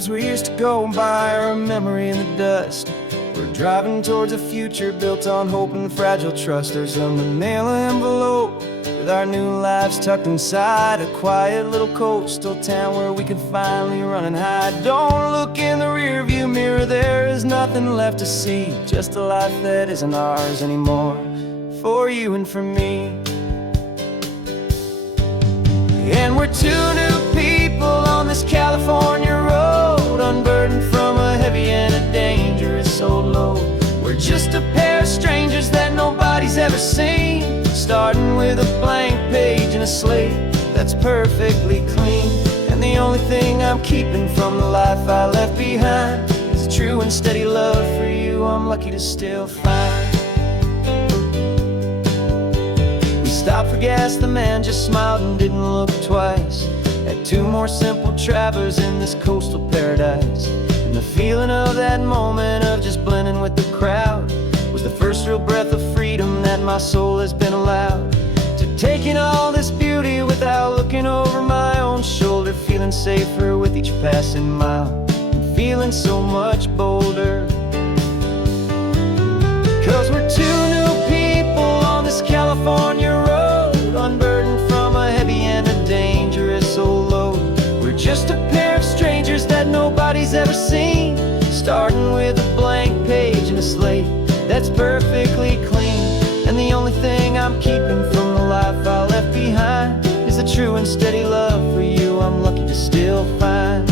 dreams we used to go by are a memory in the dust. We're driving towards a future built on hope and fragile trust. There's a manila envelope with our new lives tucked inside, a quiet little coastal town where we could finally run and hide. Don't look in the rearview mirror, there is nothing left to see, just a life that isn't ours anymore, for you and for me. And we're two new people on this California road, unburdened from a heavy and a dangerous old load. We're just a pair of strangers that nobody's ever seen, starting with a blank page and a slate that's perfectly clean. And the only thing I'm keeping from the life I left behind is a true and steady love for you I'm lucky to still find. We stopped for gas, the man just smiled and didn't look twice. Had two more simple travelers in this coastal paradise. And the feeling of that moment of just blending with the crowd was the first real breath of freedom that my soul has been allowed to take in all this beauty without looking over my own shoulder, feeling safer with each passing mile and feeling so much bolder. 'Cause we're two new people on this California road, unburdened from a heavy and a dangerous old load. We're just a pair of strangers that nobody's ever seen, starting with a blank page and a slate that's perfectly clean. And the only thing I'm keeping from the life I left behind is the true and steady love for you I'm lucky to still find.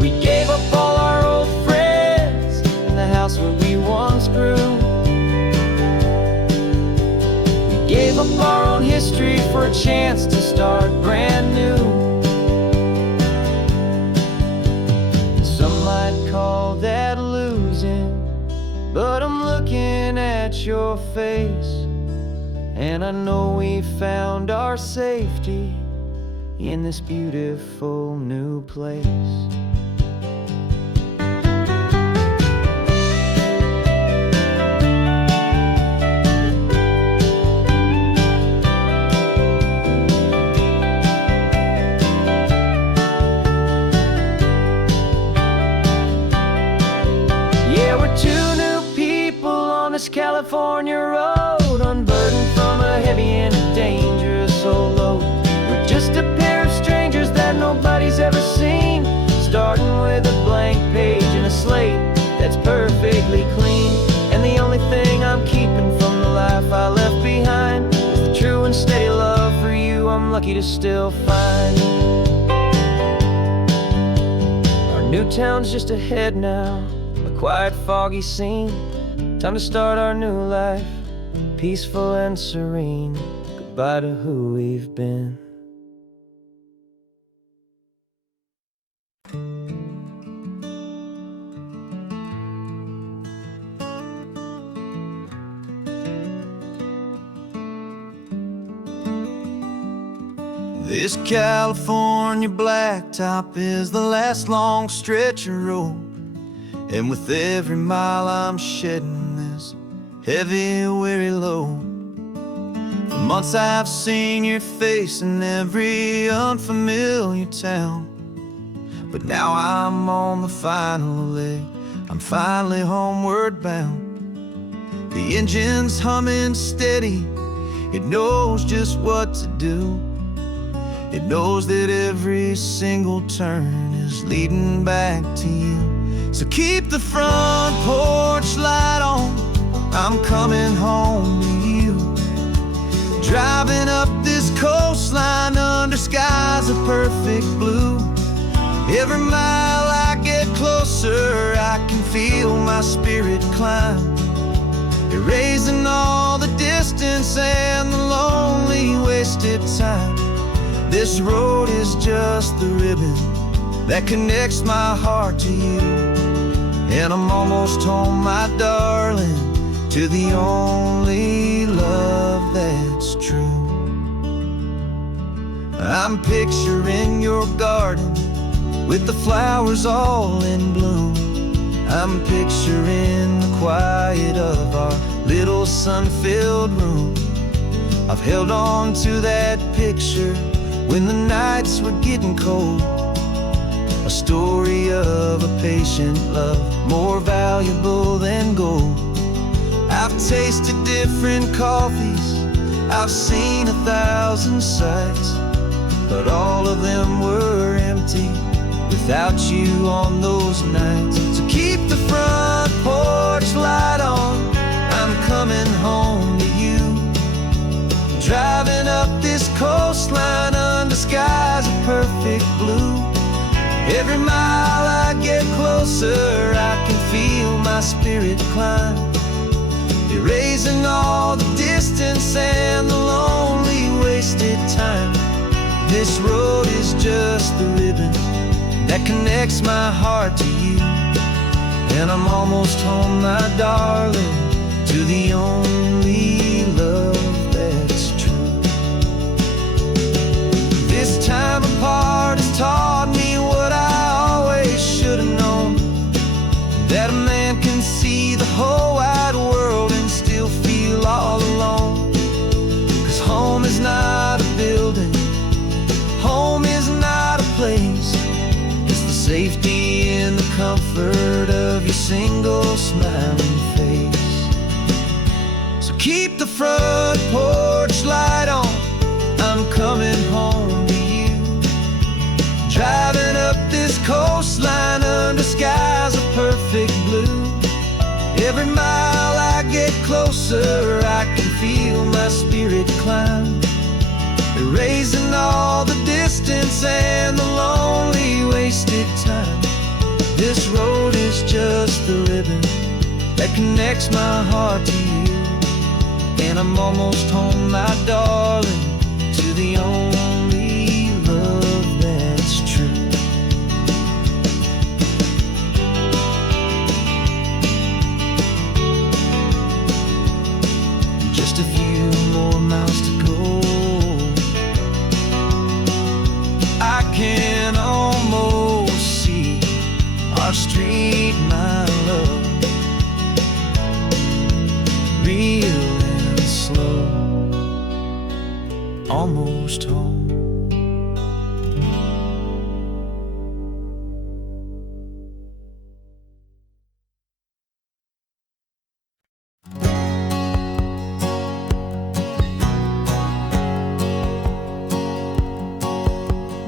We gave up all our old friends and the house where we once grew. We gave up our own history for a chance to start brand new. Some might call that losing, but I'm looking at your face, and I know we found our safety in this beautiful new place. California road, unburdened from a heavy and a dangerous old load. We're just a pair of strangers that nobody's ever seen, starting with a blank page and a slate that's perfectly clean. And the only thing I'm keeping from the life I left behind is the true and steady love for you I'm lucky to still find. Our new town's just ahead now, a quiet, foggy scene. Time to start our new life, peaceful and serene. Goodbye to who we've been. This California blacktop is the last long stretch of road, and with every mile I'm shedding this heavy, weary load. For months I've seen your face in every unfamiliar town, but now I'm on the final leg, I'm finally homeward bound. The engine's humming steady, it knows just what to do. It knows that every single turn is leading back to you. So keep the front porch light on, I'm coming home to you. Driving up this coastline under skies of perfect blue. Every mile I get closer, I can feel my spirit climb, erasing all the distance and the lonely wasted time. This road is just the ribbon that connects my heart to you, and I'm almost home, my darling, to the only love that's true. I'm picturing your garden with the flowers all in bloom. I'm picturing the quiet of our little sun-filled room. I've held on to that picture when the nights were getting cold. A story of a patient love, more valuable than gold. I've tasted different coffees, I've seen 1,000 sights, but all of them were empty without you on those nights. So keep the front porch light on, I'm coming home to you. Driving up this coastline under skies of perfect blue. Every mile I get closer, I can feel my spirit climb, erasing all the distance and the lonely wasted time. This road is just the ribbon that connects my heart to you, and I'm almost home, my darling, to the only love that's true. This time apart has taught me what I always should have known, that a man can see the whole wide world and still feel all alone. 'Cause home is not a building, home is not a place, it's the safety and the comfort of your single smiling face. So keep the front porch light on, I'm coming home to you. Driving up this coastline under skies of perfect blue. Every mile I get closer, I can feel my spirit climb, erasing all the distance and the lonely wasted time. This road is just the ribbon that connects my heart to you, and I'm almost home, my darling, to the only love that's true. Just a few more miles to go, I can almost see our street, my love, real and slow, almost home.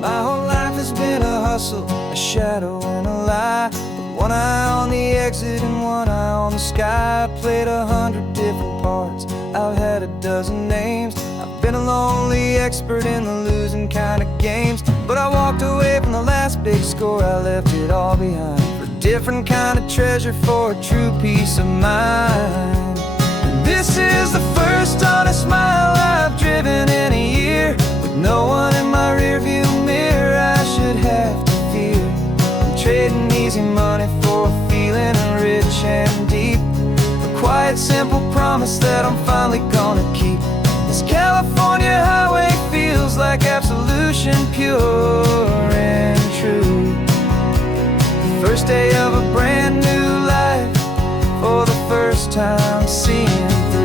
My whole life has been a hustle, a shadow and a lie, with one eye on the exit and one eye on the sky. I've played 100 different parts, I've had a dozen names, I've been a lonely expert in the losing kind of games. But I walked away from the last big score, I left it all behind, for a different kind of treasure, for a true peace of mind. And this is the first honest mile I've driven in a year, with no one in my rearview mirror I should have to fear. I'm trading easy money for a feeling rich and deep, a quiet simple promise that I'm finally gonna keep. This California highway feels like absolution, pure and true. The first day of a brand new life, for the first time seeing through.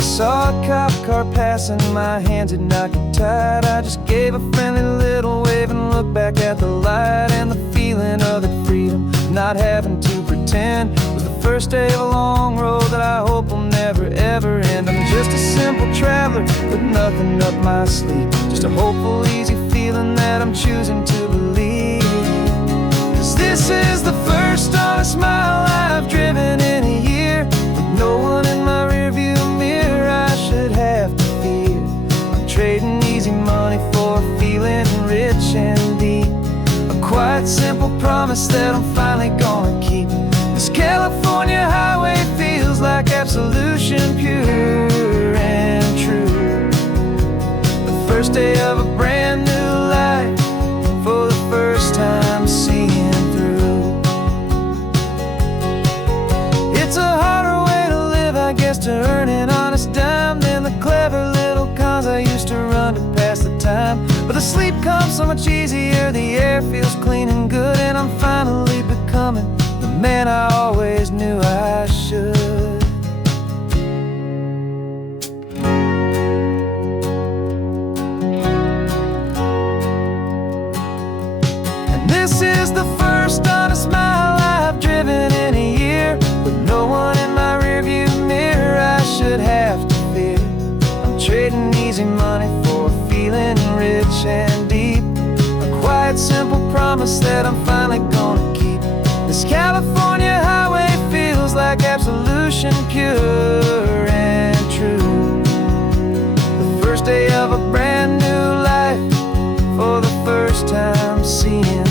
Saw a cop car passing, my hands had not got tied. I just gave a friendly little wave and looked back at the light, and the feeling of the freedom, not having to pretend, was the first day of a long road that I hope will never ever end. I'm just a simple traveler with nothing up my sleeve, just a hopeful, easy feeling that I'm choosing to believe. 'Cause this is the first honest mile I've driven in a year, with no one in my rearview mirror I should have to fear. I'm trading easy money for a feeling rich and deep, a quiet simple promise that I'm finally gonna keep. This California highway feels like absolution, pure and true. The first day of a brand new life, for the first time seeing through. It's a harder way to live, I guess, to earn an honest dime than the clever little cons I used to run to pass the time. But the sleep comes so much easier, the air feels clean and good, and I'm finally becoming the man I always knew I should. This is the first honest mile I've driven in a year, with no one in my rearview mirror I should have to fear. I'm trading easy money for a feeling rich and deep, a quiet, simple promise that I'm finally gonna keep. This California highway feels like absolution, pure and true. The first day of a brand new life, for the first time seeing through.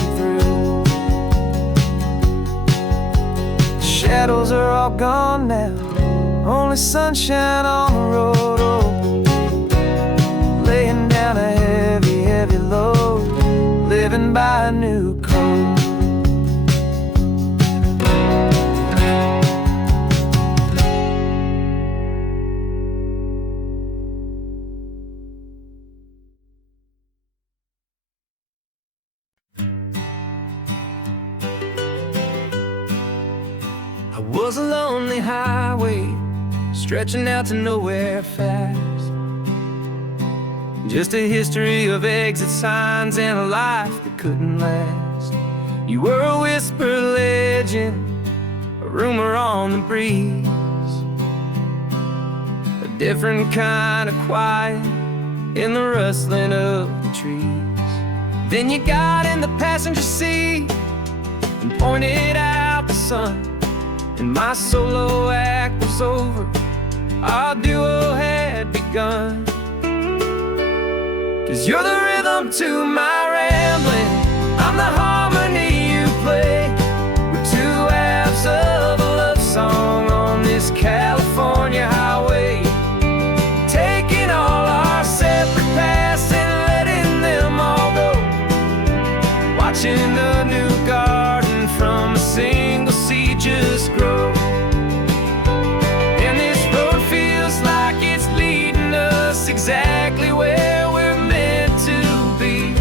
Shadows are all gone now, only sunshine on the road. Oh, laying down a heavy, heavy load, living by a new code. I was a lonely highway, stretching out to nowhere fast. Just a history of exit signs and a life that couldn't last. You were a whisper legend, a rumor on the breeze, a different kind of quiet in the rustling of the trees. Then you got in the passenger seat and pointed out the sun, and my solo act was over, our duo had begun. 'Cause you're the rhythm to my rambling, I'm the harmony you play. We're two halves of a love song on this California highway, taking all our separate paths and letting them all go, watching a new garden from a single seed just grow. And this road feels like it's leading us exactly where we're meant to be.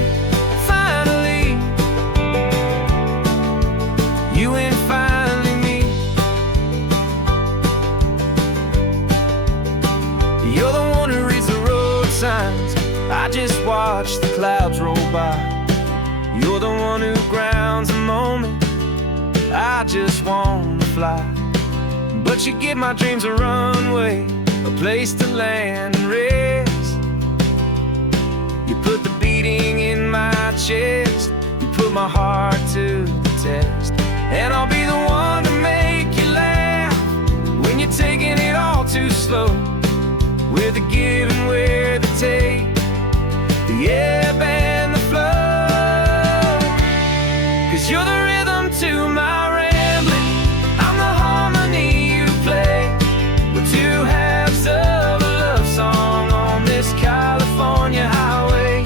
Finally, you and finally me. You're the one who reads the road signs, I just watch the clouds roll by. You're the one who grounds the moment, I just wanna fly. But you give my dreams a runway, a place to land and rest. You put the beating in my chest, you put my heart to the test. And I'll be the one to make you laugh when you're taking it all too slow. We're the give and we're the take, the ebb and the flow. 'Cause you're the rhythm to my rambling, I'm the harmony you play. We're two halves of a love song on this California highway,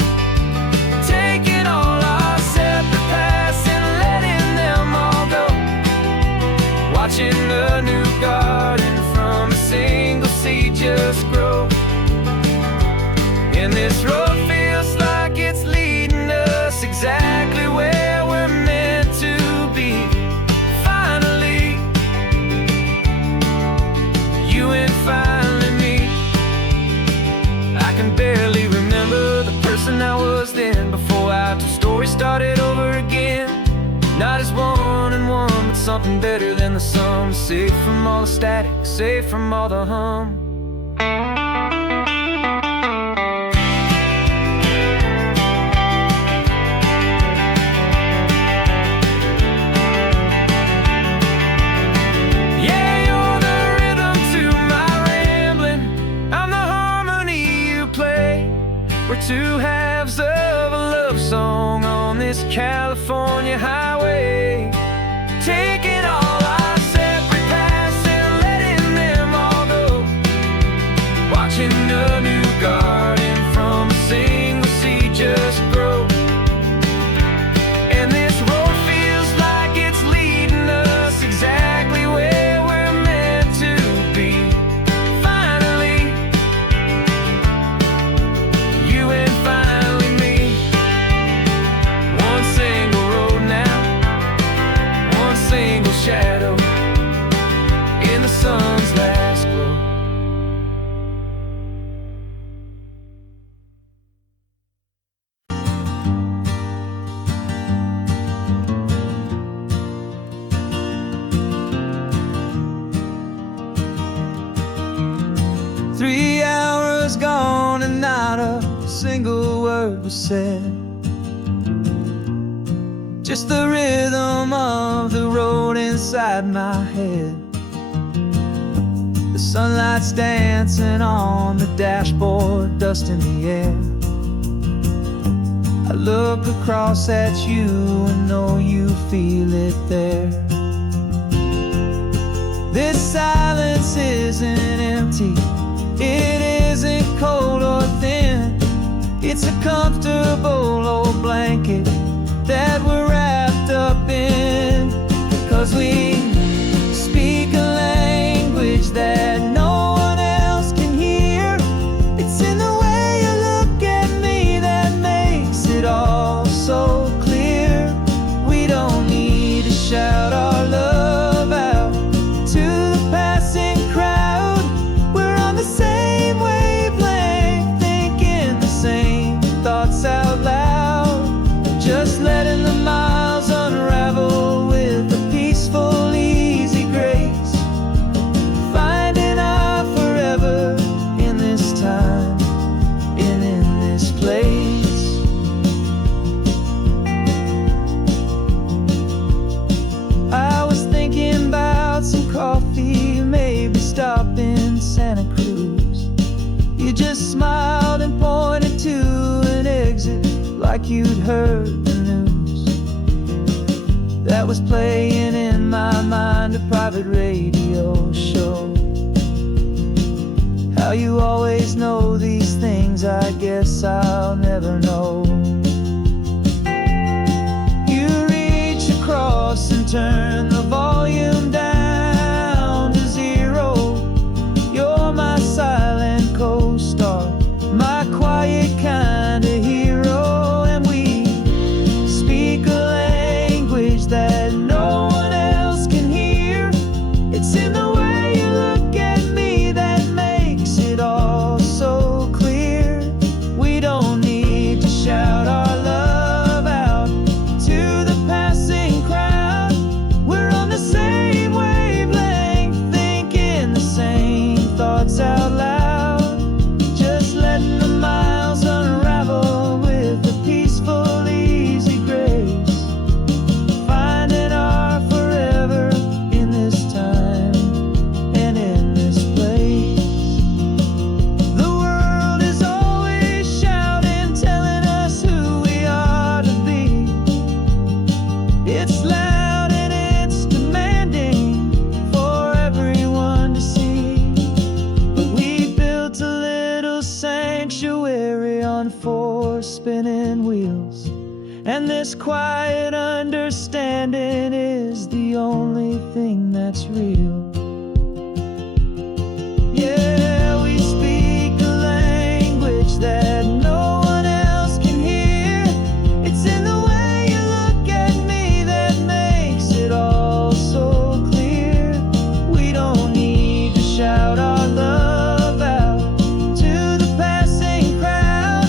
taking all our separate paths and letting them all go, watching a new garden from a single seed just grow. And this road feels like it's leading us exactly where we're meant to be. Finally, you and finally me. I can barely remember the person I was then, before our two stories started over again. Not as one and one, but something better than the sum. Safe from all the static, safe from all the hum. We're two halves of a love song on this California highway, taking all our separate paths and letting them all go, watching a new garden from a single seed just grow. And this road feels like it's leading us exactly where we're meant to be. Finally, you and finally me. One single road now, one single single word was said. Just the rhythm of the road inside my head. The sunlight's dancing on the dashboard, dust in the air. I look across at you and know you feel it there. This silence isn't empty, it isn't cold or thin. It's a comfortable old blanket that we're wrapped up in. 'Cause we speak a language that no one else can hear. It's in the way you look at me that makes it all so clear. We don't need to shout our love out to the passing crowd. We're on the same wavelength, thinking the same thoughts out loud. Just letting the miles unravel with a peaceful, easy grace. Finding our forever in this time and in this place. I was thinking about some coffee, maybe stop in Santa Cruz. You just smiled and pointed to an exit like you'd heard the news. That was playing in my mind, a private radio show. How you always know these things, I guess I'll never know. You reach across and turn the volume down to 0. You're my silent co-star, my quiet kind of hero. And we speak a language that no one else can hear. It's in the way you look at me that makes it all so clear. We don't need to shout our love out to the passing crowd. We're on the same wavelength, thinking the same thoughts out loud. Just letting the miles unravel with a peaceful, easy grace. Finding our forever in this time and in this place. The world is always shouting, telling us who we are to be. It's loud and it's demanding for everyone to see. But we built a little sanctuary on 4 spinning wheels, and this quiet understanding is the only thing that's real. Yeah, we speak a language that no one else can hear. It's in the way you look at me that makes it all so clear. We don't need to shout our love out to the passing crowd.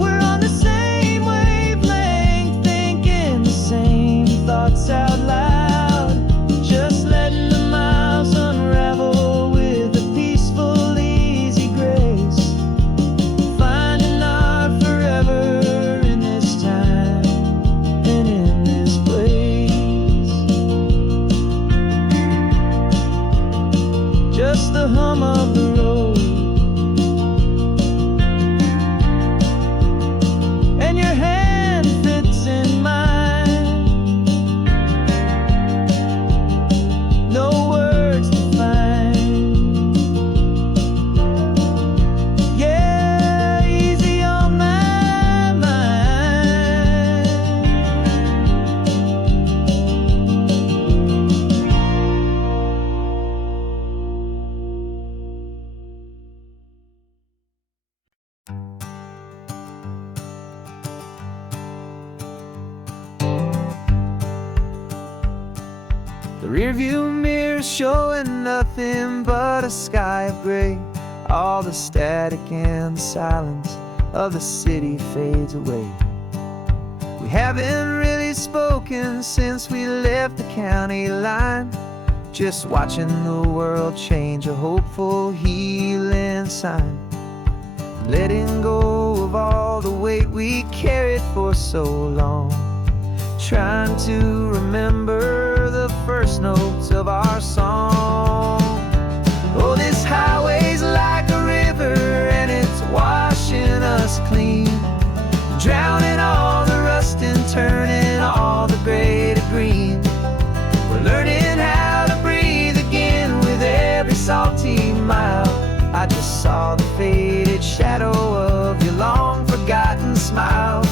We're on the same wavelength, thinking the same thoughts out loud. Just letting the miles unravel with a peaceful, easy grace. Finding our forever in this time and in this place. Just the hum of the road and your hand fits in mine. No words to find. Yeah, easy on my mind. The rearview mirror showing nothing but a sky of gray. All the static and the silence of the city fades away. We haven't really spoken since we left the county line. Just watching the world change, a hopeful healing sign. letting go of all the weight we carried for so long, trying to remember the first notes of our song. Oh, this highway's like a river and it's washing us clean, drowning all the rust and turning all the gray to green. We're learning how to breathe again with every salty mile. I just saw the faded shadow of your long forgotten smile,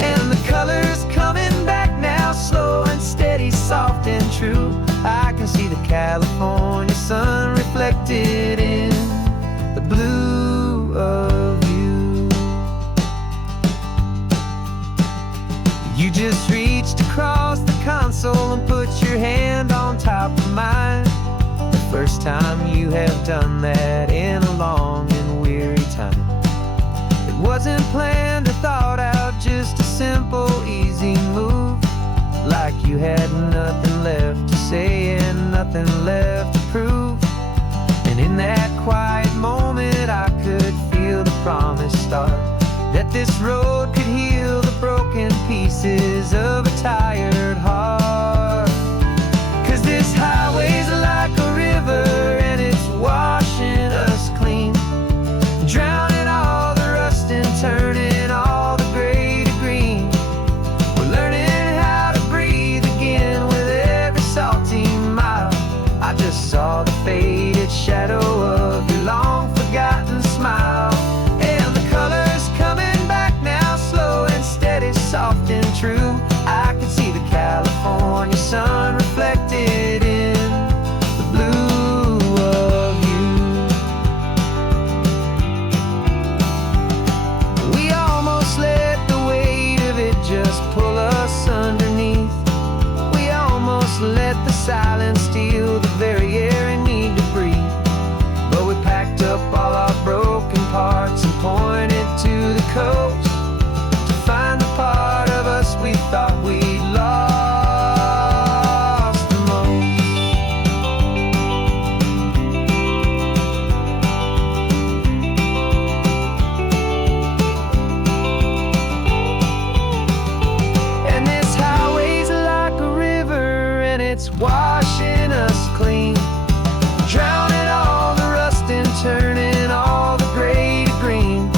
and the colors coming back now, slow and steady, soft and true. I can see the California sun reflected in the blue of you. You just reached across the console and put your hand on top of mine. The first time you have done that in a long and weary time. It wasn't planned or thought out, just a simple, easy move. Like you had nothing left to say and nothing left to prove. And in that quiet moment I could feel the promise start, that this road could heal the broken pieces of a tired heart. 'Cause this highway's like a river and it's washing us clean, drowning all the rust and turning all the gray to green. We're learning how to breathe again with every salty mile. I just saw the faded shadow of your long forgotten smile, and the colors coming back now, slow and steady, soft and true. I can see the California sun reflected in the blue of you. We almost let the weight of it just pull us underneath. We almost let the silence steal the very air and need to breathe. But we packed up all our broken parts and pointed to the coast to find the part of us we thought we'd lost the most. And this highway's like a river and it's washing us clean, drowning all the rust and turning all the gray to green.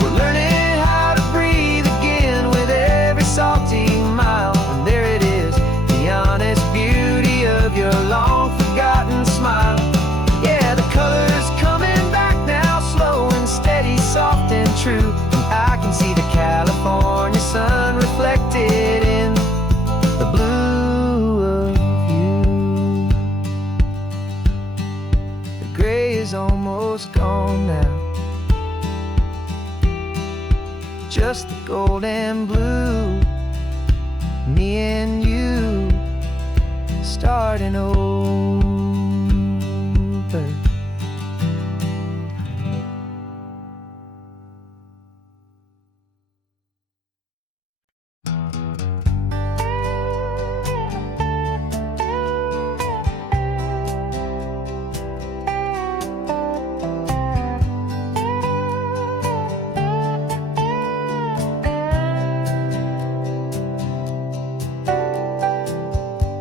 We're learning how to breathe again with every salty mile. And there it is, the honest beauty of your long forgotten smile. Yeah, the colors coming back now, slow and steady, soft and true. And I can see the California sun reflected in the blue of you. The gray is almost gone now, just the gold and blue. Me and you starting over.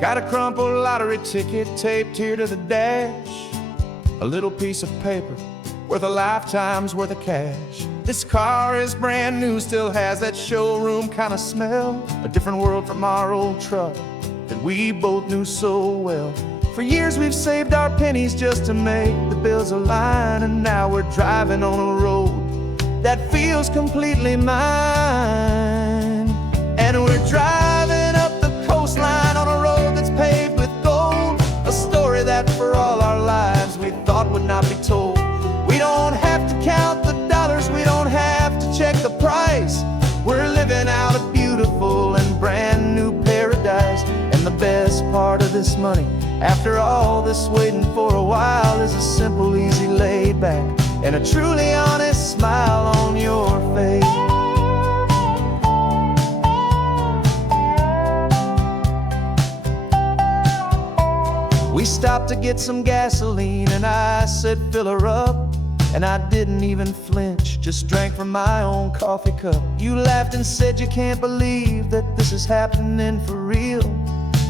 Got a crumpled lottery ticket taped here to the dash, a little piece of paper worth a lifetime's worth of cash. This car is brand new, still has that showroom kind of smell, a different world from our old truck that we both knew so well. For years we've saved our pennies just to make the bills align, and now we're driving on a road that feels completely mine. And we're driving up the coastline on a road that's paved with gold, a story that for all our lives we thought would not be told. We don't have to count the dollars, we don't have to check the price. We're living out a beautiful and brand new paradise. And the best part of this money, after all this waiting for a while, is a simple, easy, laid back and a truly honest smile on your face. We stopped to get some gasoline and I said fill her up, and I didn't even flinch, just drank from my own coffee cup. You laughed and said you can't believe that this is happening for real.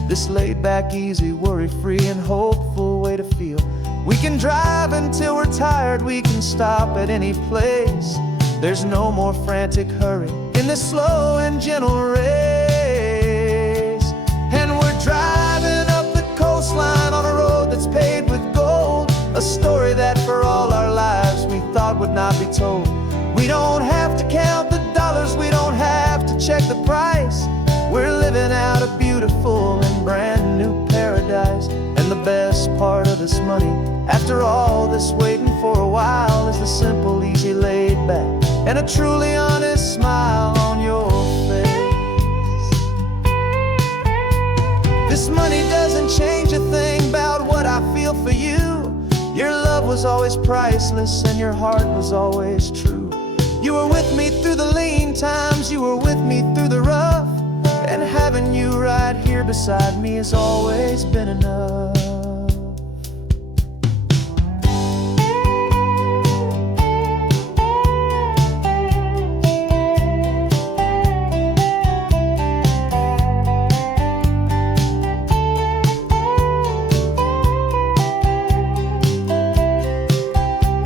This laid back, easy, worry-free and hopeful way to feel. We can drive until we're tired, we can stop at any place. There's no more frantic hurry in this slow and gentle race. And we're driving up the coastline on a road that's paved with gold, a story that for all our lives we thought would not be told. We don't have to count the dollars, we don't have to check the price. We're living out a beautiful and brand new paradise. And the best part of this money, after all this waiting for a while, is the simple, easy, laid back, and a truly honest smile on your face. This money doesn't change a thing about what I feel for you. Your love was always priceless and your heart was always true. You were with me through the lean times, you were with me through the rough, and having you right here beside me has always been enough.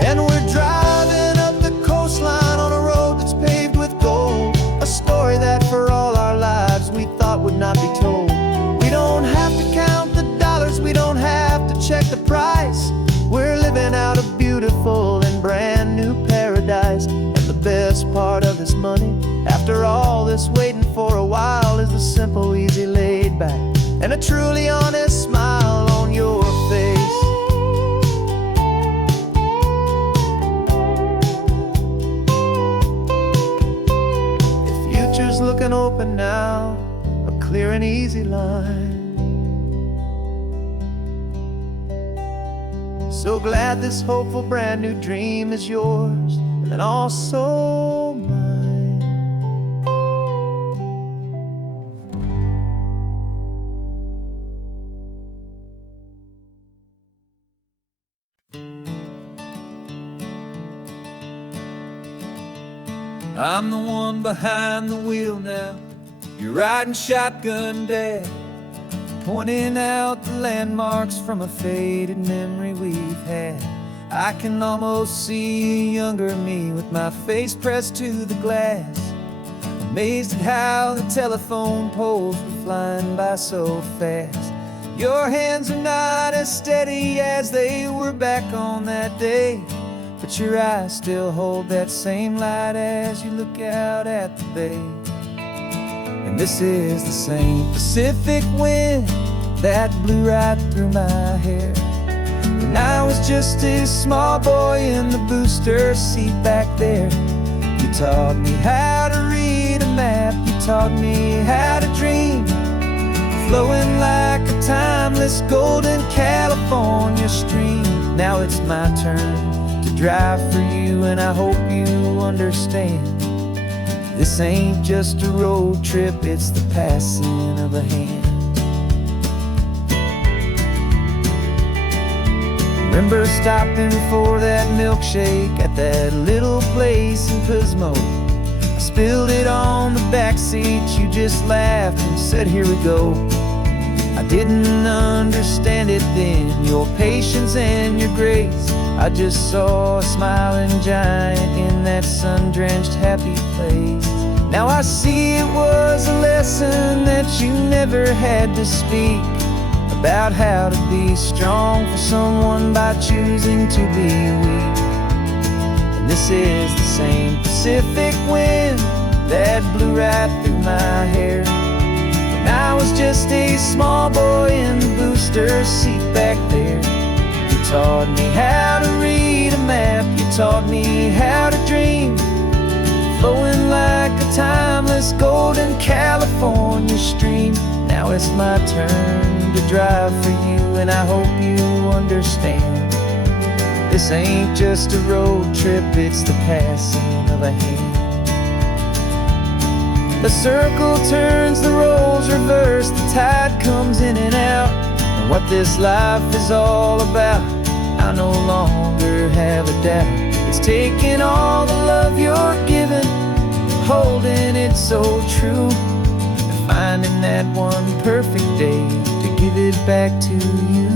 And we're driving up the coastline on a road that's paved with gold, a story that for all our lives we thought would not be told. We don't have to count the dollars, we don't have to check the price. We're living out a beautiful and brand new paradise. And the best part of this money, after all this waiting for a while, is the simple, easy, laid back, and a truly honest smile on your face. Looking open now, a clear and easy line. So glad this hopeful brand new dream is yours and also mine. I'm the one behind the wheel now. You're riding shotgun, Dad, pointing out the landmarks from a faded memory we've had. I can almost see a younger me with my face pressed to the glass, amazed at how the telephone poles were flying by so fast. Your hands are not as steady as they were back on that day, but your eyes still hold that same light as you look out at the bay. And this is the same Pacific wind that blew right through my hair when I was just a small boy in the booster seat back there. You taught me how to read a map, you taught me how to dream, flowing like a timeless golden California stream. Now it's my turn to drive for you, and I hope you understand. This ain't just a road trip, it's the passing of a hand. Remember stopping for that milkshake at that little place in Pismo? I spilled it on the back seat, you just laughed and said, here we go. I didn't understand it then, your patience and your grace. I just saw a smiling giant in that sun-drenched happy place. Now I see it was a lesson that you never had to speak, about how to be strong for someone by choosing to be weak. And this is the same Pacific wind that blew right through my hair when I was just a small boy in the booster seat back there. You taught me how to read a map, you taught me how to dream, flowing like a timeless golden California stream. Now it's my turn to drive for you, and I hope you understand. This ain't just a road trip, it's the passing of a hand. The circle turns, the roles reverse, the tide comes in and out. And what this life is all about, I no longer have a doubt. It's taking all the love you're given, holding it so true, and finding that one perfect day to give it back to you.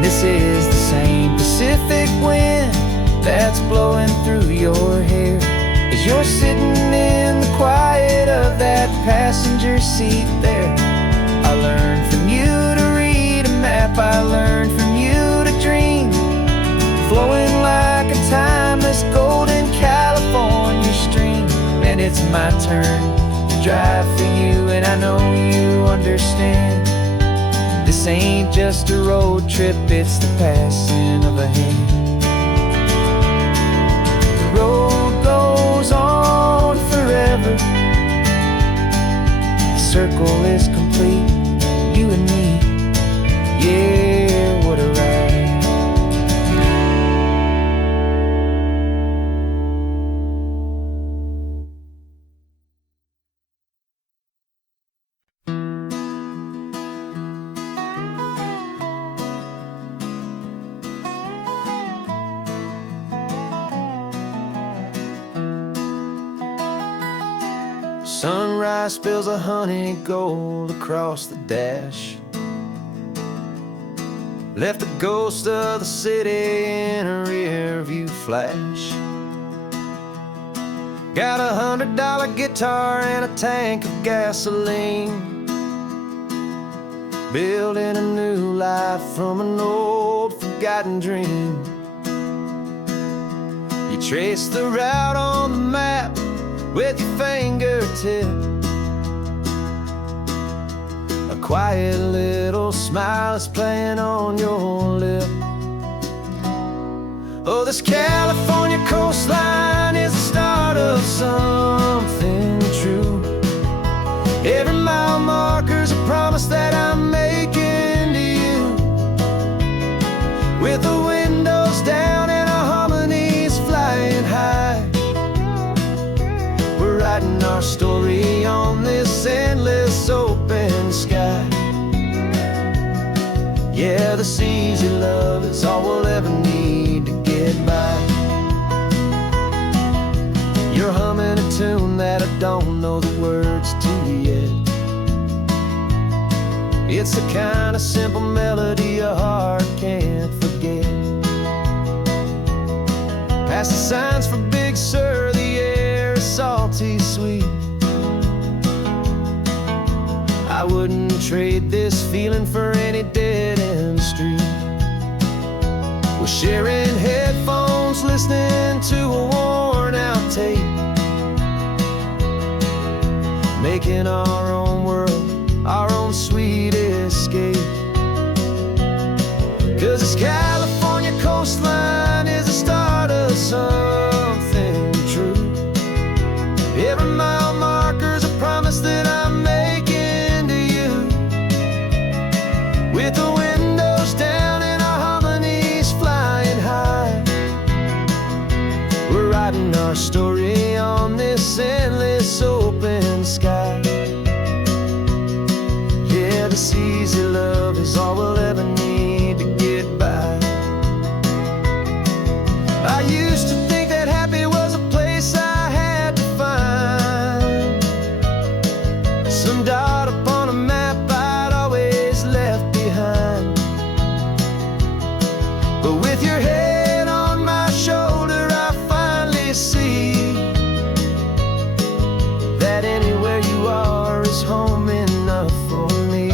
This is the same Pacific wind that's blowing through your hair as you're sitting in the quiet of that passenger seat there. I learned from you to read a map, I learned from you to dream, flowing like a timeless golden California stream. And it's my turn to drive for you, and I know you understand. This ain't just a road trip, it's the passing of a hand. The road goes on forever. The circle is complete, you and me. Yeah, what a ride. Sunrise spills a honey gold across the dash, left the ghost of the city in a rear view flash. Got $100 guitar and a tank of gasoline, building a new life from an old forgotten dream. You trace the route on the map with your fingertip, a quiet little smile is playing on your lip. Oh, this California coastline is the start of something true. Every mile marker's a promise that I'm making to you, with the windows down and our harmonies flying high. Writing our story on this endless open sky. Yeah, this easy love is all we'll ever need to get by. You're humming a tune that I don't know the words to yet. It's the kind of simple melody a heart can't forget. Past the signs for Big Sur, the air is salty sweet. I wouldn't trade this feeling for any dead-end street. We're sharing headphones, listening to a worn-out tape, making our own world, our own sweet escape. 'Cause this California coastline is the start of something true. Every mile marker's a promise that I'm making to you, with the windows down and our harmonies flying high. We're writing our story on this endless open sky. Yeah, this easy love is all we'll ever need to get by. I used to think that happy was a place I had to find, some dot upon a map I'd always left behind. But with your head on my shoulder, I finally see that anywhere you are is home enough for me.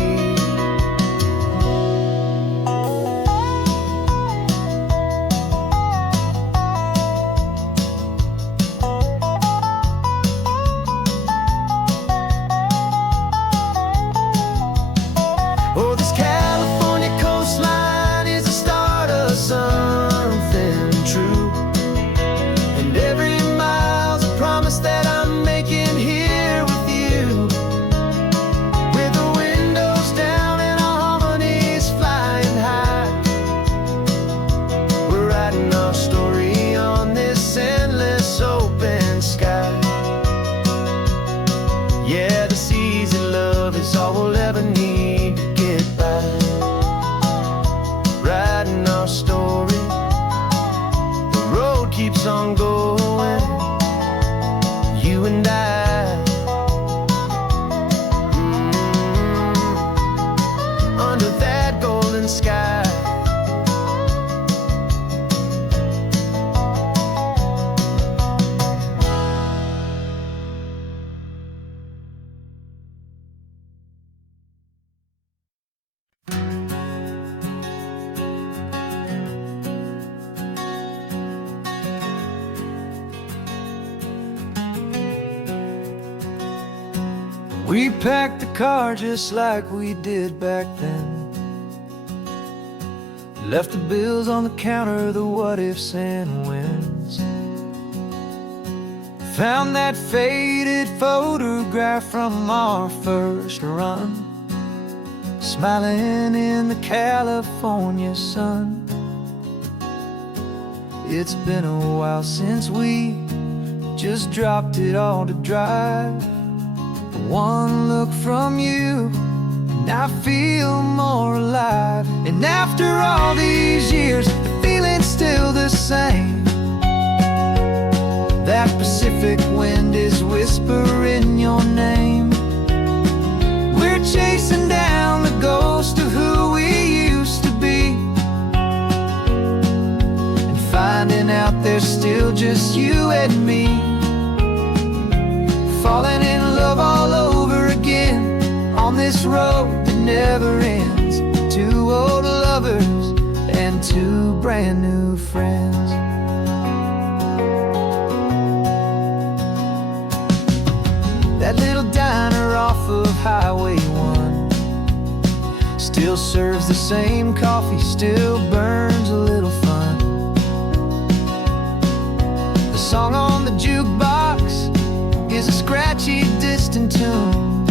keeps on going. You and I, under that golden sky. We packed the car just like we did back then. Left the bills on the counter, the what ifs and whens. Found that faded photograph from our first run, smiling in the California sun. It's been a while since we just dropped it all to drive. One look from you, and I feel more alive. And after all these years, the feeling's still the same. That Pacific wind is whispering your name. We're chasing down the ghost of who we used to be, and finding out there's still just you and me. Falling in love all over again on this road that never ends. Two old lovers and two brand new friends. That little diner off of Highway 1 still serves the same coffee, still burns a little fun. The song on the jukebox is a scratchy, distant tune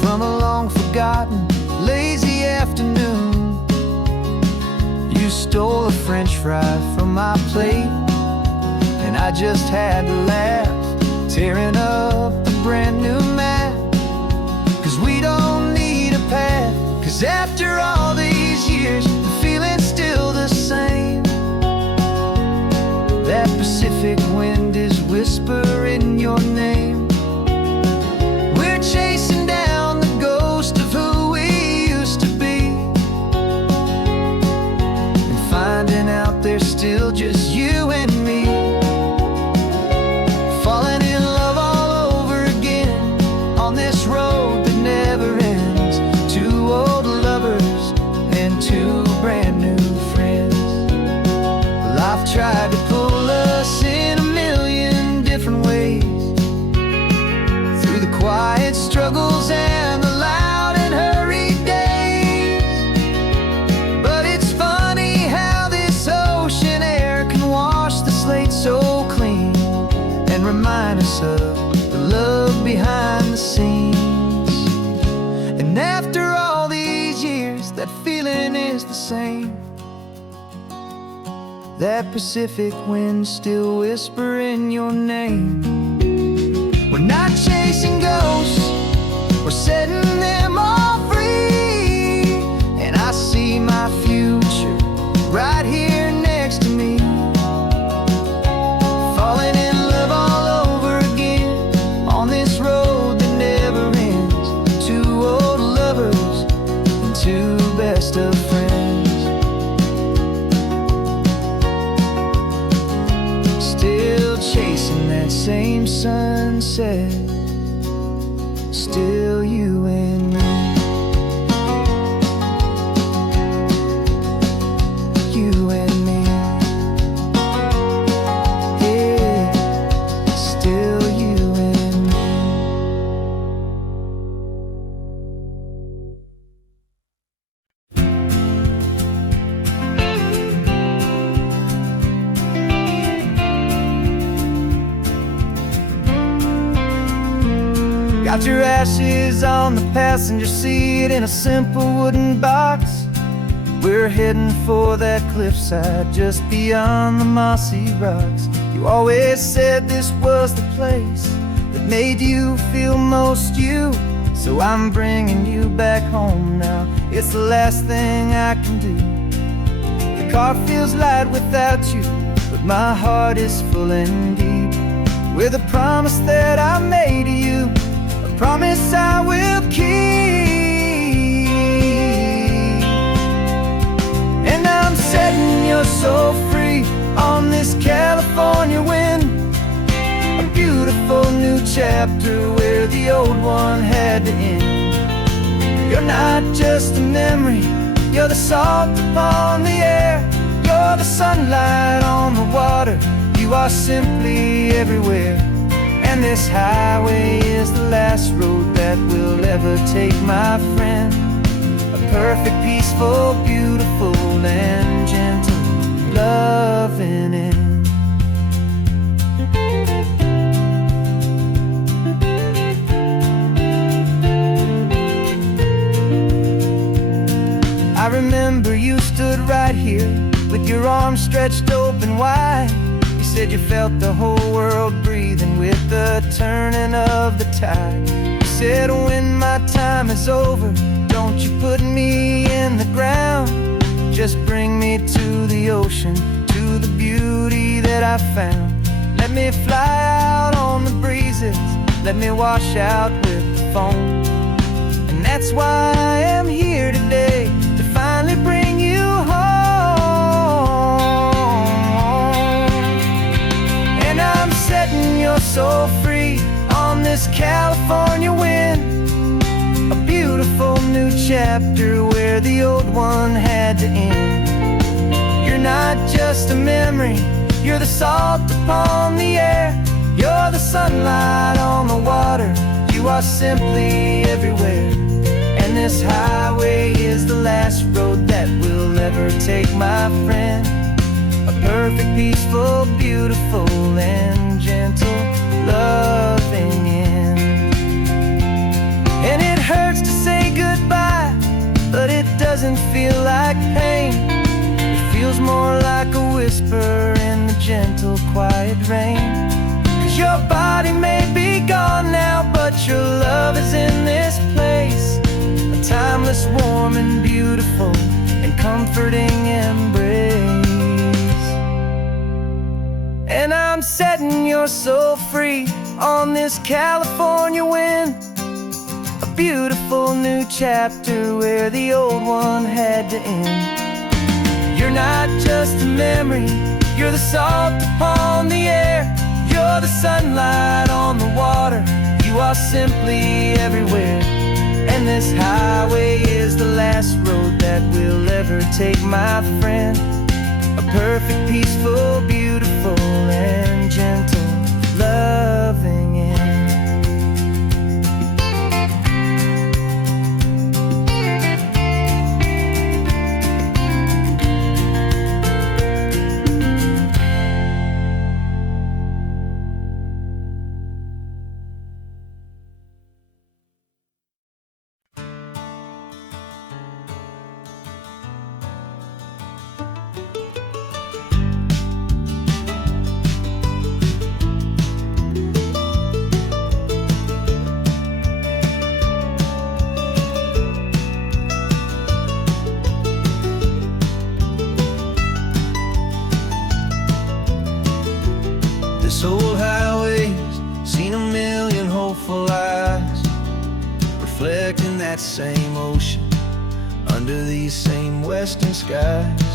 from a long-forgotten, lazy afternoon. You stole a French fry from my plate, and I just had to laugh, tearing up a brand new map. 'Cause we don't need a path, 'cause after all these years, the feeling's still the same. That Pacific wind is whispering your name. We're chasing down the ghost of who we used to be, and finding out there's still just you and me. Falling in love all over again on this road that never ends. Two old lovers and two brand new friends. Life tried to pull us in a million different ways, through the quiet struggles and the loud and hurried days. But it's funny how this ocean air can wash the slate so clean, and remind us of the love behind the scenes. And after all these years, that feeling is the same. That Pacific wind still whispering your name. We're not chasing ghosts, we're setting them all free. And I see my future right here next to me. Falling in love all over again on this road that never ends. Two old lovers and two best of friends. Still chasing that same sunset, still you and me. You and me. Yeah, still you and me. Got your ashes on the passenger seat in a simple wooden box. We're heading for that cliffside just beyond the mossy rocks. You always said this was the place that made you feel most you. So I'm bringing you back home now. It's the last thing I can do. The car feels light without you, but but my heart is full and deep with a promise that I made to you, a promise I will keep. And I'm setting your soul free on this California wind, a beautiful new chapter where the old one had to end. You're not just a memory, you're the salt upon the air, you're the sunlight on the water, you are simply everywhere. And this highway is the last road that will ever take, my friend. A perfect, peaceful, beautiful, and gentle, loving end. I remember you stood right here with your arms stretched open wide. You said you felt the whole world breathing with the turning of the tide. You said, when my time is over, don't you put me in the ground, just bring me to the ocean, to the beauty that I found. Let me fly out on the breezes, let me wash out with the foam. And that's why I am here today, to finally bring you home. And I'm setting your soul free on this California wind, a beautiful new chapter where the old one had to end. You're not just a memory, you're the salt upon the air, you're the sunlight on the water, you are simply everywhere. And this highway is the last road that we'll ever take, my friend. A perfect, peaceful, beautiful, and gentle, loving end. And it hurts to say goodbye, but it doesn't feel like pain. It feels more like a whisper in the gentle, quiet rain. 'Cause your body may be gone now, but your love is in this place, a timeless, warm, and beautiful, and comforting embrace. And I'm setting your soul free on this California wind, a beautiful new chapter where the old one had to end. You're not just a memory, you're the salt upon the air, you're the sunlight on the water, you are simply everywhere. And this highway is the last road that we'll ever take, my friend. A perfect, peaceful, beautiful, and gentle, loving end. This old highway's seen a million hopeful eyes, reflecting that same ocean under these same western skies.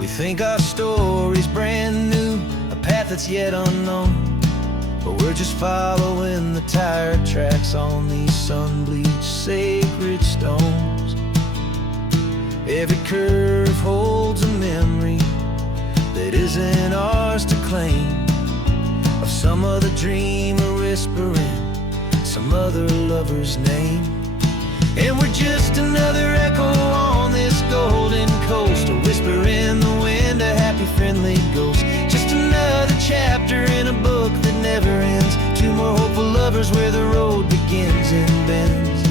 We think our story's brand new, a path that's yet unknown, but we're just following the tired tracks on these sun-bleached sacred stones. Every curve holds a memory that isn't ours to claim, of some other dreamer whispering some other lover's name. And we're just another echo on this golden coast, a whisper in the wind, a happy, friendly ghost. Just another chapter in a book that never ends, two more hopeful lovers where the road begins and bends.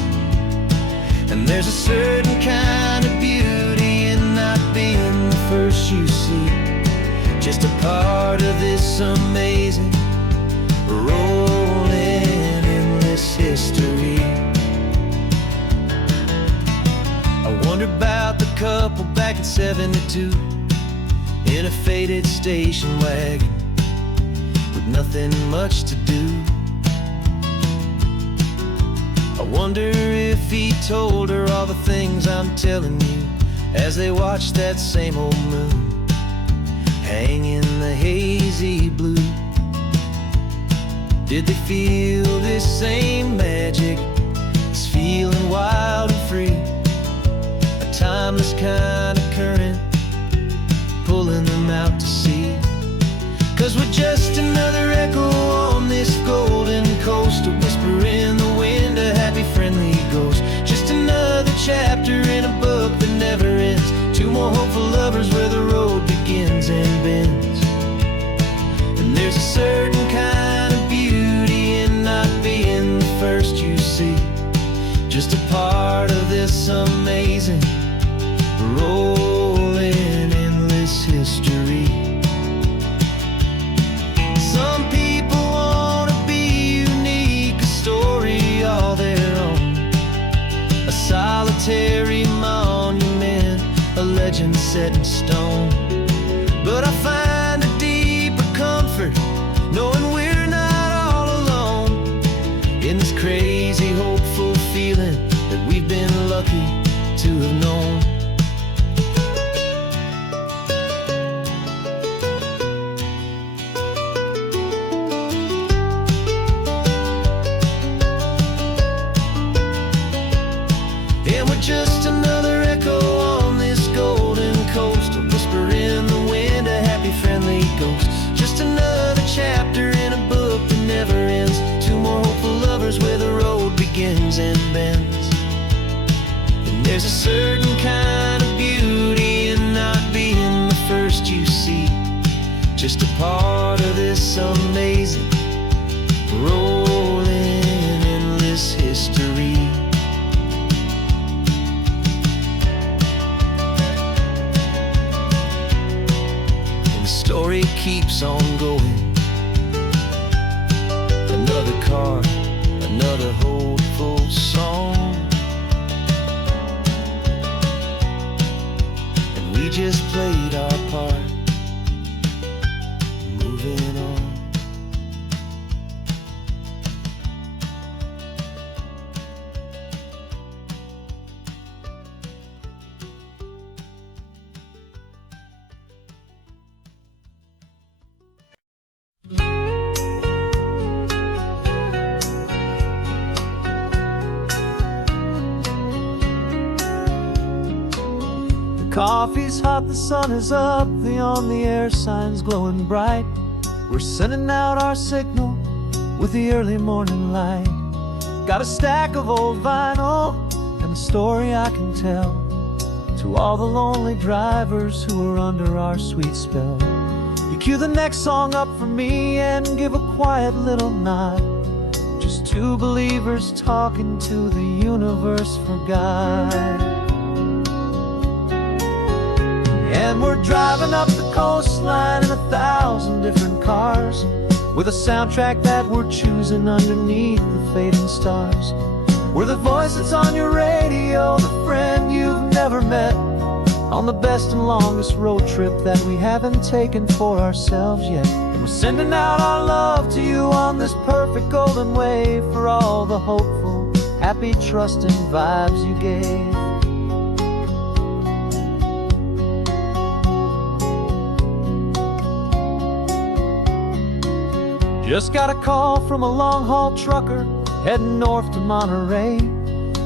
And there's a certain kind of beauty in not being the first you see, just a part of this amazing, rolling, endless history. I wonder about the couple back in '72 in a faded station wagon with nothing much to do. I wonder if he told her all the things I'm telling you as they watched that same old moon hang in the hazy blue. Did they feel this same magic, this feeling wild and free, a timeless kind of current pulling them out to sea? 'Cause we're just another echo on this golden coast, a whisper in the wind, a happy friendly ghost. Just another chapter in a book that never ends, two more hopeful lovers where the road begins and bends. And there's a certain kind of beauty in not being the first you see, just a part of this amazing rolling endless history. Some people want to be unique, a story all their own, a solitary monument, a legend set in stone. But I find a deeper comfort knowing we're not all alone in this crazy, hopeful feeling that we've been lucky to have known. And we're just another echo on this golden coast, a whisper in the wind, a happy friendly ghost. Just another chapter in a book that never ends, two more hopeful lovers where the road begins and bends. And there's a certain kind of beauty in not being the first you see, just a part of this amazing rolling endless history. Story keeps on going. Another car, another hopeful song, and we just played our part, moving on. Coffee's hot, the sun is up, the on-the-air sign's glowing bright. We're sending out our signal with the early morning light. Got a stack of old vinyl and a story I can tell to all the lonely drivers who are under our sweet spell. You cue the next song up for me and give a quiet little nod, just two believers talking to the universe for God. And we're driving up the coastline in 1,000 different cars, with a soundtrack that we're choosing underneath the fading stars. We're the voice that's on your radio, the friend you've never met, on the best and longest road trip that we haven't taken for ourselves yet. And we're sending out our love to you on this perfect golden wave, for all the hopeful, happy, trusting vibes you gave. Just got a call from a long-haul trucker heading north to Monterey.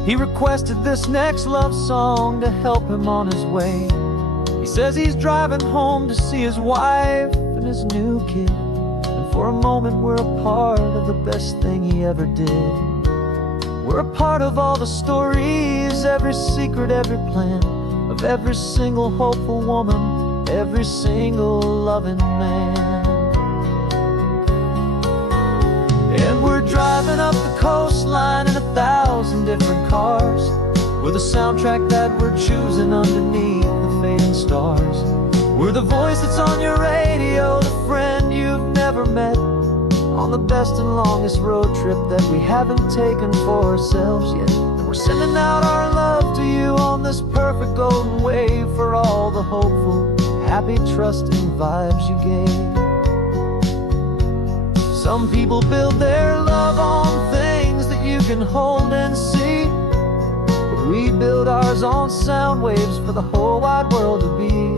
He requested this next love song to help him on his way. He says he's driving home to see his wife and his new kid, and for a moment we're a part of the best thing he ever did. We're a part of all the stories, every secret, every plan, of every single hopeful woman, every single loving man. And we're driving up the coastline in 1,000 different cars, with a soundtrack that we're choosing underneath the fading stars. We're the voice that's on your radio, the friend you've never met, on the best and longest road trip that we haven't taken for ourselves yet. And we're sending out our love to you on this perfect golden wave, for all the hopeful, happy, trusting vibes you gave. Some people build their love on things that you can hold and see, but we build ours on sound waves for the whole wide world to be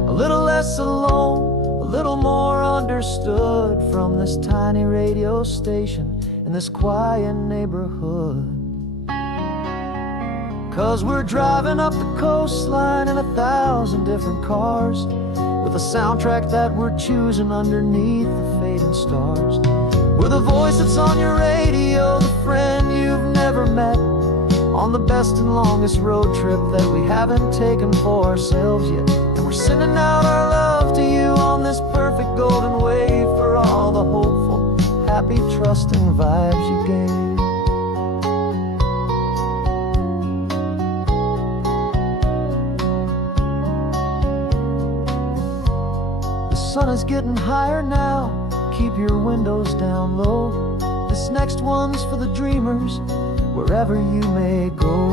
a little less alone, a little more understood from this tiny radio station in this quiet neighborhood. 'Cause we're driving up the coastline in 1,000 different cars, with a soundtrack that we're choosing underneath the fading stars. We're the voice that's on your radio, the friend you've never met, on the best and longest road trip that we haven't taken for ourselves yet. And we're sending out our love to you on this perfect golden wave for all the hopeful, happy, trusting vibes you gave. The sun is getting higher now, keep your windows down low. This next one's for the dreamers, wherever you may go.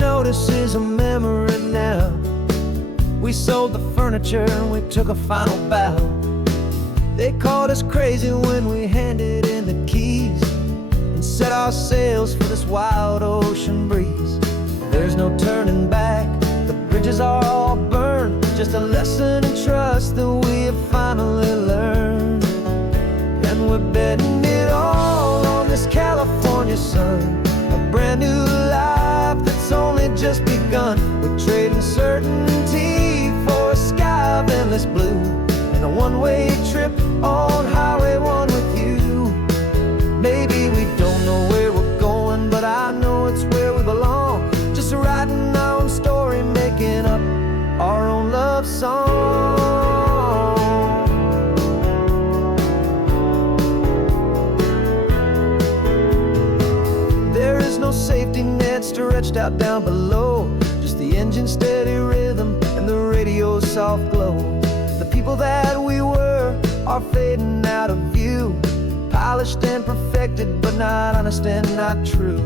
Notice is a memory now. We sold the furniture and we took a final bow. They called us crazy when we handed in the keys and set our sails for this wild ocean breeze. There's no turning back, the bridges are all burned, just a lesson in trust that we have finally learned. And we're betting it all on this California sun, a brand new life that's only just begun. We're trading certainty for a sky of endless blue, and a one-way trip on Highway 1 with you. Maybe we don't know where we're going, but I know it's where we belong. Just writing our own story, making up our own love song. There is no safety net stretched out down below, just the engine's steady rhythm and the radio's soft glow. The people that we were are fading out of view, polished and perfected, but not honest and not true.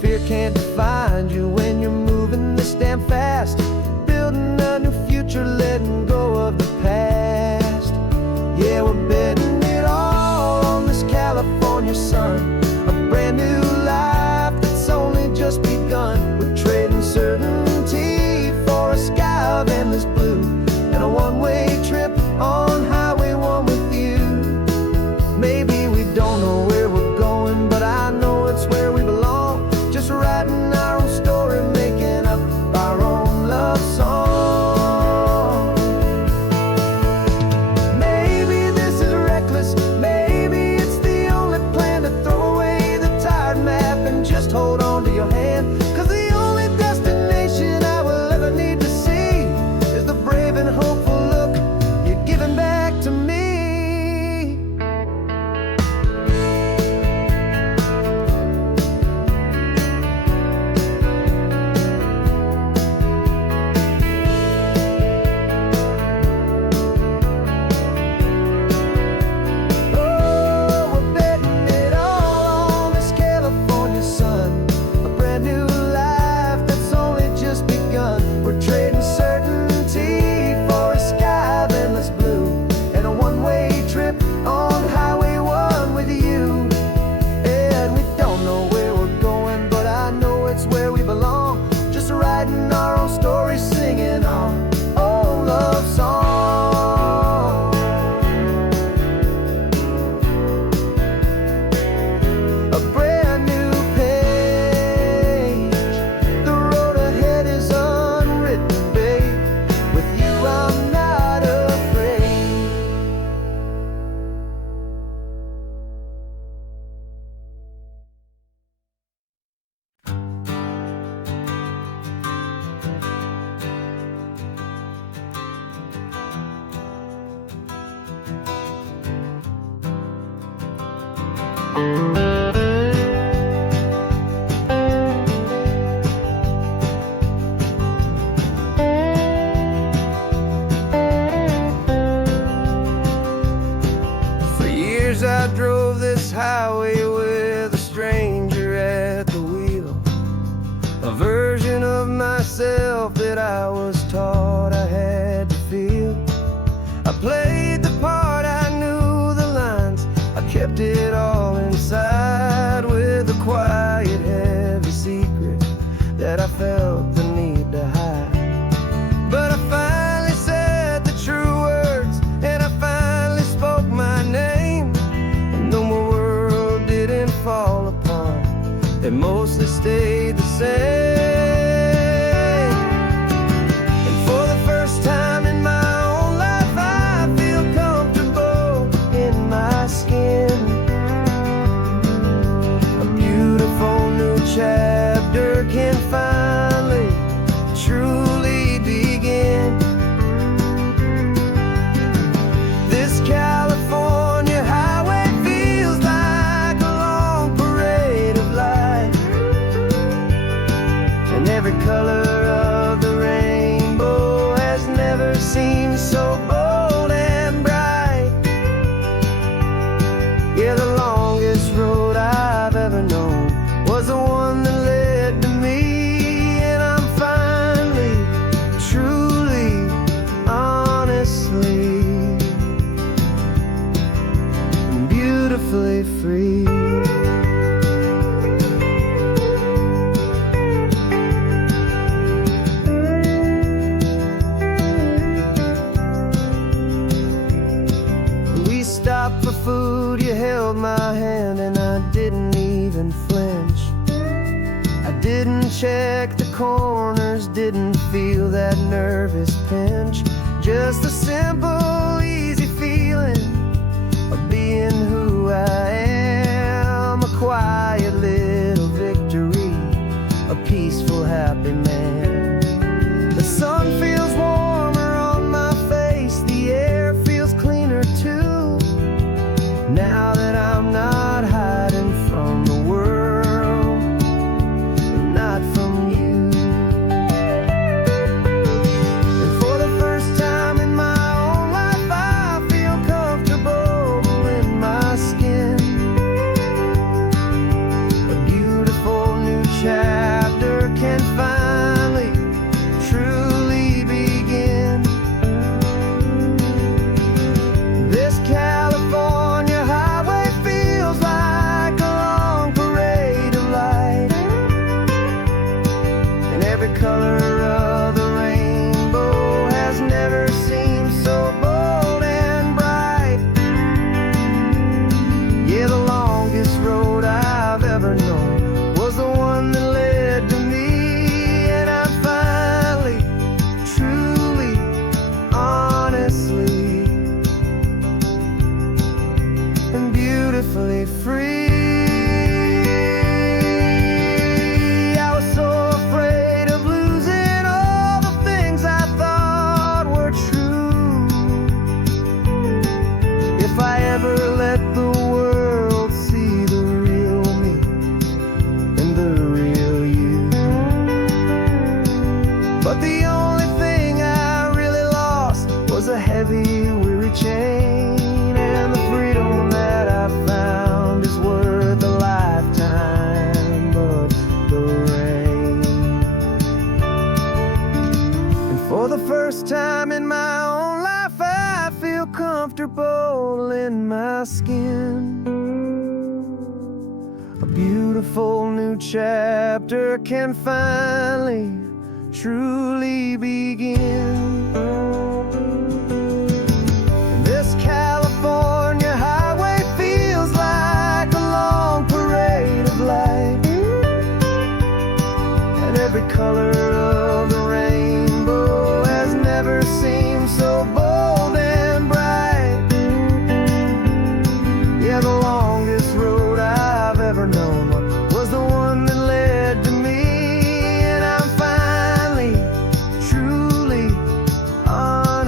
Fear can't find you when you're moving this damn fast, building a new future, letting go of the past. Yeah, we're betting it all on this California sun, a brand new life that's only just begun. We're trading certainty for a sky of endless blue, and a one-way trip on Highway 1 with you. Maybe we don't know where we're going, but I know it's where we belong. Just writing our own story, making up our own love song. Maybe this is reckless, maybe it's the only plan to throw For years I drove this highway with a stranger at the wheel, a version of myself that I was taught I had to feel. I played the part, I knew the lines, I kept it all inside with a quiet, heavy secret that I felt the need to hide. But I finally said the true words, and I finally spoke my name. And though my world didn't fall apart, it mostly stayed the same. And for the first time in my own life, I feel comfortable in my skin. A beautiful new chapter can finally truly begin. This California highway feels like a long parade of light, and every color of the rainbow has never seemed so bold and bright. Yeah, the longest road I've ever known was the one that led to me, and I'm finally, truly, honestly, and beautifully free. We stopped for food, you held my hand, and I didn't even flinch. I didn't check the corners, didn't feel that nervous pinch. Just a simple, easy feeling of being who I am. A quiet little victory, a peaceful, happy man. The sun feels warmer on my face, the air feels cleaner too, now that I'm not hiding from the world, and not from you. And for the first time in my own life, I feel comfortable in my skin. A beautiful new chapter can finally truly begin. This California highway feels like a long parade of light, and every color of the rainbow has never seemed so bold and bright. Yeah, the longest road I've ever known was the one that led to me, and I'm finally, truly, honestly, and beautifully free. I was so afraid of losing all the things I thought were true. If I ever let the world see the real me and the real you. But the only thing I really lost was a heavy, weary chain, and the freedom that I found is worth a lifetime of the rain. And for the first time in my own life, I feel comfortable in my skin. A beautiful new chapter can finally, truly begin. This California highway feels like a long parade of light, and every color of the rainbow has never seemed so bold and bright. Yeah, the longest road I've ever known was the one that led to me, and I'm finally, truly, honestly,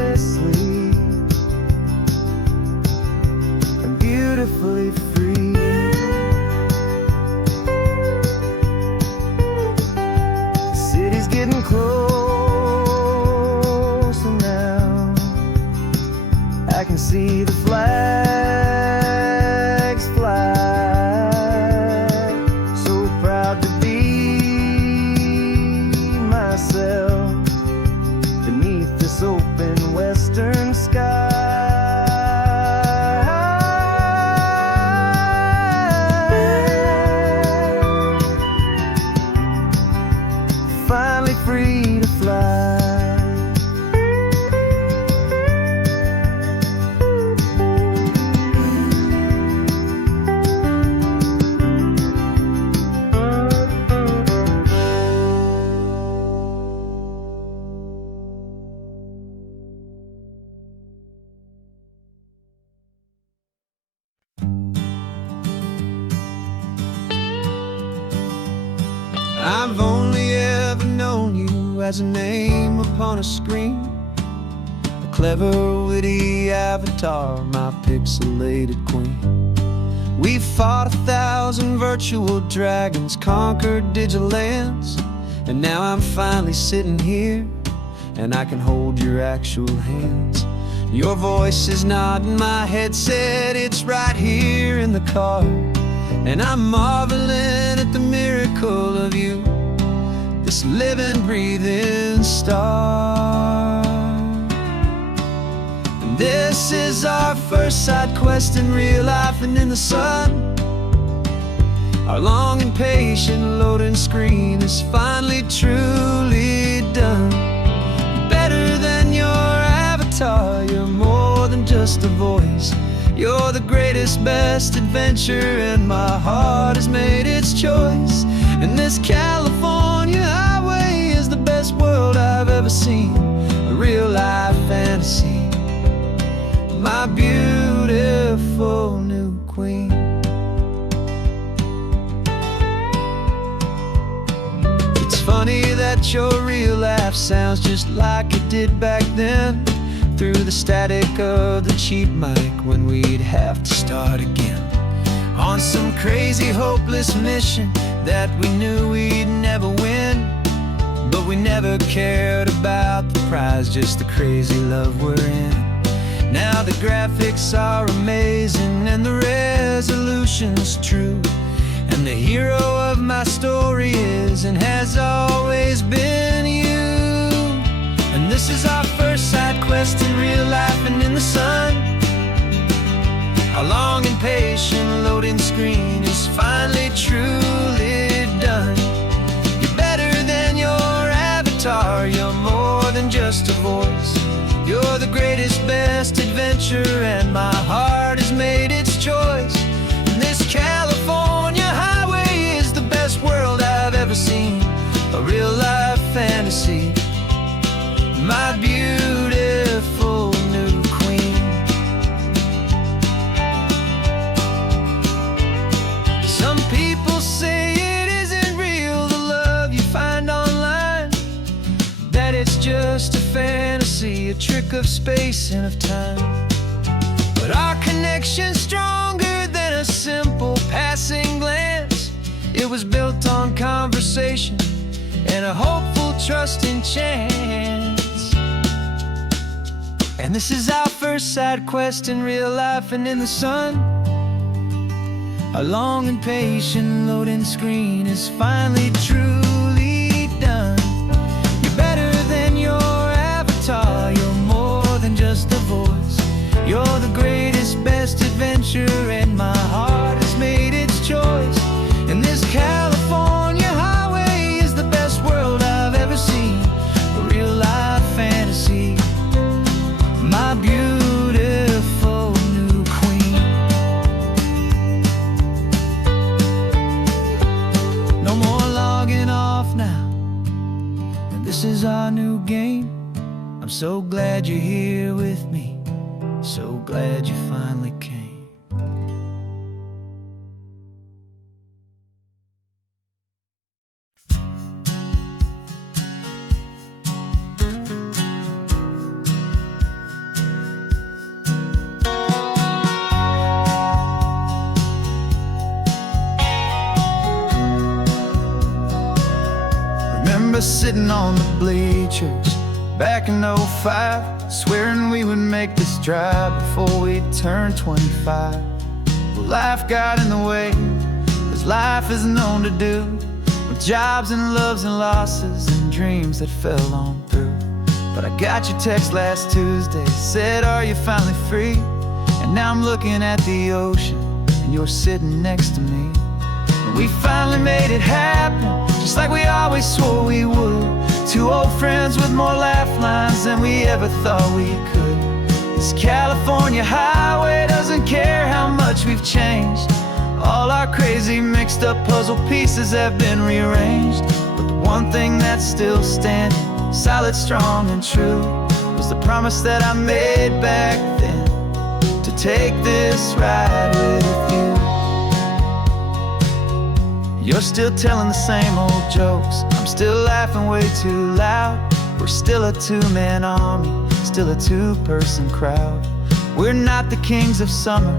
I've only ever known you as a name upon a screen, a clever, witty avatar, my pixelated queen. We've fought 1,000 virtual dragons, conquered digital lands, and now I'm finally sitting here, and I can hold your actual hands. Your voice is not in my headset, it's right here in the car, and I'm marveling at the miracle of you, this living, breathing star. And this is our first side quest in real life and in the sun. Our long and patient loading screen is finally truly done. You're better than your avatar, you're more than just a voice. You're the greatest, best adventure, and my heart has made its choice. And this California highway is the best world I've ever seen, a real life fantasy, my beautiful new queen. It's funny that your real life sounds just like it did back then, through the static of the cheap mic when we'd have to start again, on some crazy hopeless mission that we knew we'd never win. But we never cared about the prize, just the crazy love we're in. Now the graphics are amazing and the resolution's true, and the hero of my story is and has always been you. And this is our first side quest in real life and in the sun. Our long and patient loading screen is finally truly done. You're better than your avatar, you're more than just a voice. You're the greatest, best adventure, and my heart has made its choice. And this California highway is the best world I've ever seen, a real life fantasy, my beautiful new queen. Some people say it isn't real, the love you find online, that it's just a fantasy, a trick of space and of time. But our connection's stronger than a simple passing glance. It was built on conversation and a hopeful, trusting chance. And this is our first side quest in real life and in the sun. Our long and patient loading screen is finally truly done. You're better than your avatar, you're more than just a voice. You're the greatest, best adventure, and my heart has made its choice. And this California highway is the best world I've ever seen, a real life fantasy, my beautiful new queen. No more logging off now, and this is our new game. I'm so glad you're here with me, so glad you finally came. Remember sitting on the bleachers back in '05, swearing we would make this drive before we turned 25. Well, life got in the way, as life is known to do, with jobs and loves and losses and dreams that fell on through. But I got your text last Tuesday, said, are you finally free? And now I'm looking at the ocean, and you're sitting next to me. And we finally made it happen, just like we always swore we would. Two old friends with more laugh lines than we ever thought we could. This California highway doesn't care how much we've changed. All our crazy mixed up puzzle pieces have been rearranged. But the one thing that's still standing, solid, strong and true, was the promise that I made back then, to take this ride with you. You're still telling the same old jokes, I'm still laughing way too loud. We're still a two-man army, still a two-person crowd. We're not the kings of summer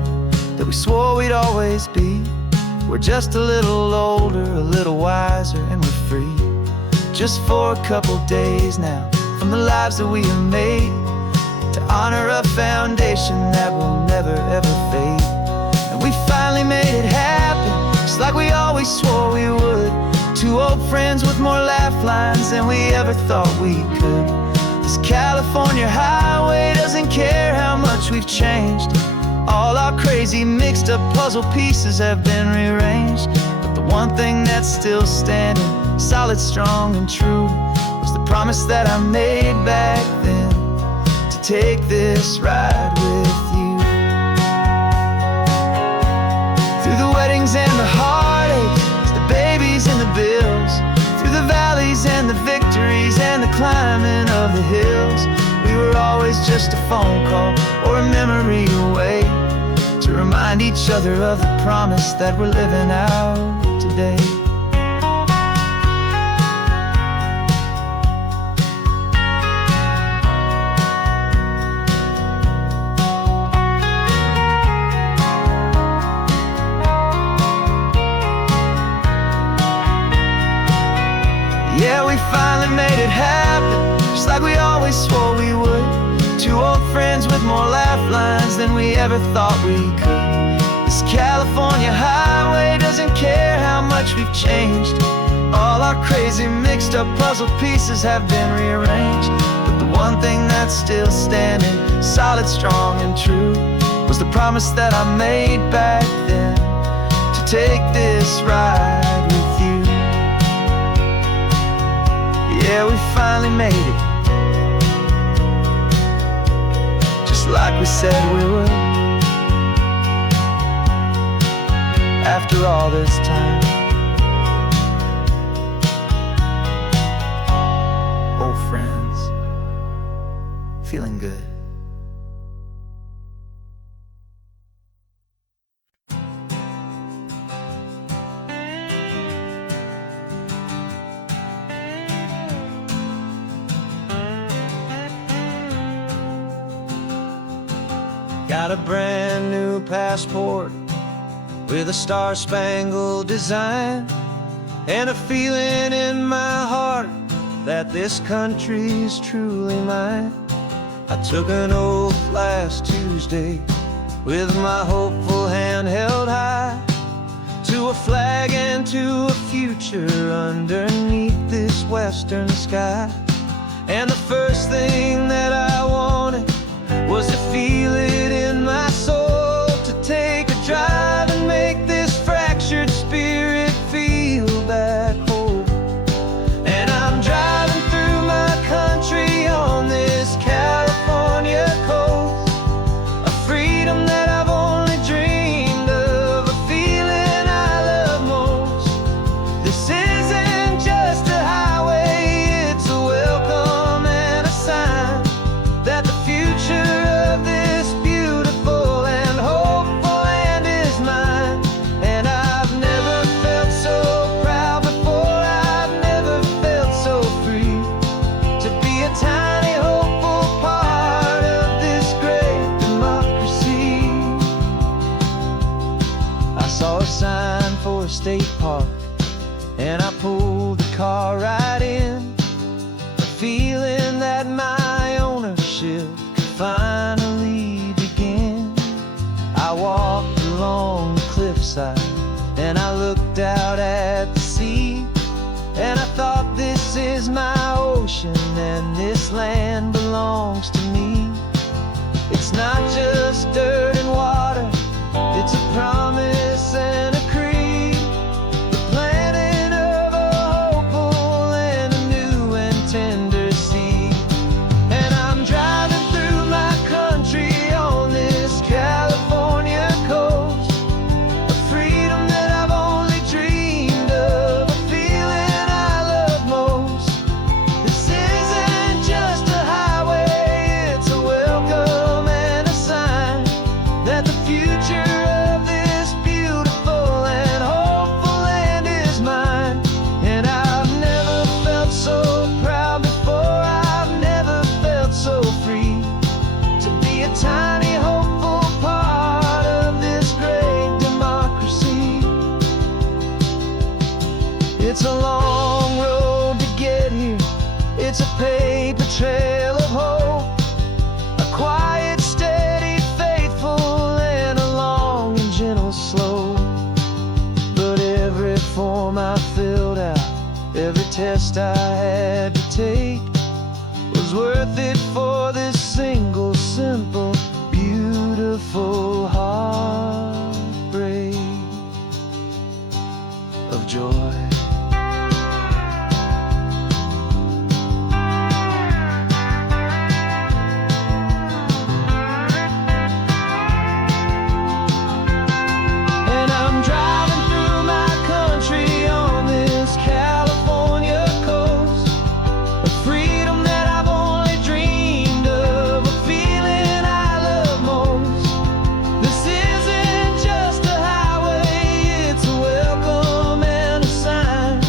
that we swore we'd always be. We're just a little older, a little wiser, and we're free. Just for a couple days now, from the lives that we have made, to honor a foundation that will never ever fade. And we finally made it happen, just like we always swore we would. Two old friends with more laugh lines than we ever thought we could. This California highway doesn't care how much we've changed. All our crazy mixed up puzzle pieces have been rearranged, but the one thing that's still standing, solid, strong, and true, was the promise that I made back then, to take this ride with you. Through the weddings and the heartaches, the babies and the bills, through the valleys and the victories and the climbing of the hills, we were always just a phone call or a memory away, to remind each other of the promise that we're living out today. Yeah, we finally made it happen, just like we always swore we would. Two old friends with more laugh lines than we ever thought we could. This California highway doesn't care how much we've changed. All our crazy mixed up puzzle pieces have been rearranged, but the one thing that's still standing, solid, strong, and true, was the promise that I made back then, to take this ride with you. Yeah, we finally made it, just like we said we would. After all this time, old friends, feeling good. Got a brand new passport with a star-spangled design, and a feeling in my heart that this country's truly mine. I took an oath last Tuesday with my hopeful hand held high, to a flag and to a future underneath this western sky. And the first thing that I wanted was to feel it in my soul, to take a drive and make this fractured spirit feel back home. And I'm driving through my country on this California coast, a freedom that I've only dreamed of, a feeling I love most. This isn't just a highway, it's a welcome and a sign that the future of this beautiful and hopeful land is mine. And I've never felt so proud before, I've never felt so free, to be a tiny hopeful part of this great democracy. I saw a sign for a state park, and I pulled the car right in, a feeling that my ownership could finally begin. I walked along the cliffside and I looked out at the sea, and I thought, this is my ocean and this land belongs to me. It's not just dirt and water, it's a promise and a creed, the planting of a hopeful and a new and tender seed. And I'm driving through my country on this California coast, a freedom that I've only dreamed of, a feeling I love most. This isn't just a highway, it's a welcome and a sign It's a long road to get here. It's a paper trail of hope, a quiet, steady, faithful, and a long and gentle slope. But every form I filled out, every test I had to take, was worth it for this single, simple, beautiful heartbreak of joy. And I'm driving through my country on this California coast, a freedom that I've only dreamed of, a feeling I love most. This isn't just a highway, it's a welcome and a sign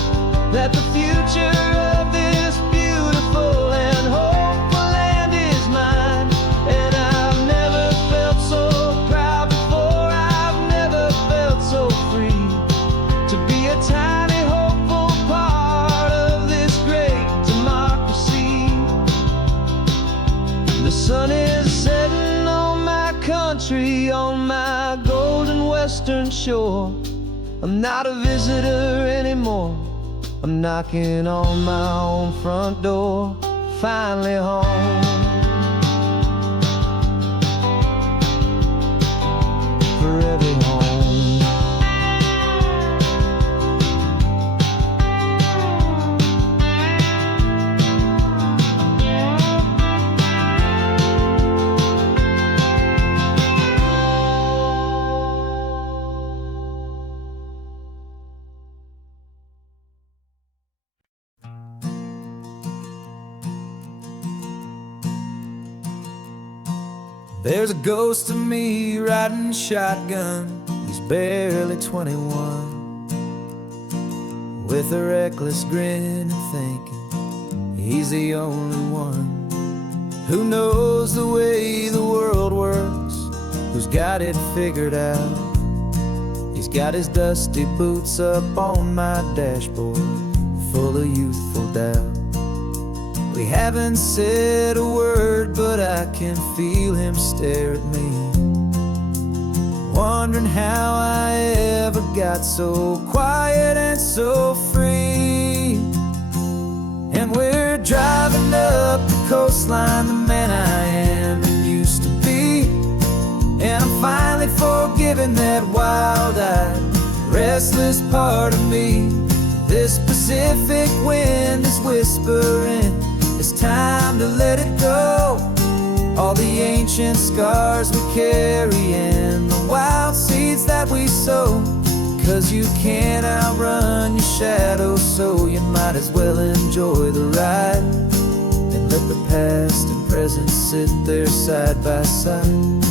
that the future of this beautiful and hopeful land is mine. And I've never felt so proud before, I've never felt so free to be a tiny hopeful part of this great democracy. The sun is setting on my country, on my golden western shore. I'm not a visitor anymore, I'm knocking on my own front door, finally home. For every home. There's a ghost of me riding shotgun. He's barely 21, with a reckless grin and thinking he's the only one who knows the way the world works, who's got it figured out. He's got his dusty boots up on my dashboard, full of youthful doubt. We haven't said a word, but I can feel him stare at me, wondering how I ever got so quiet and so free. And we're driving up the coastline, the man I am and used to be. And I'm finally forgiving that wild-eyed, restless part of me. This Pacific wind is whispering, it's time to let it go. All the ancient scars we carry and the wild seeds that we sow. 'Cause you can't outrun your shadow, so you might as well enjoy the ride and let the past and present sit there side by side.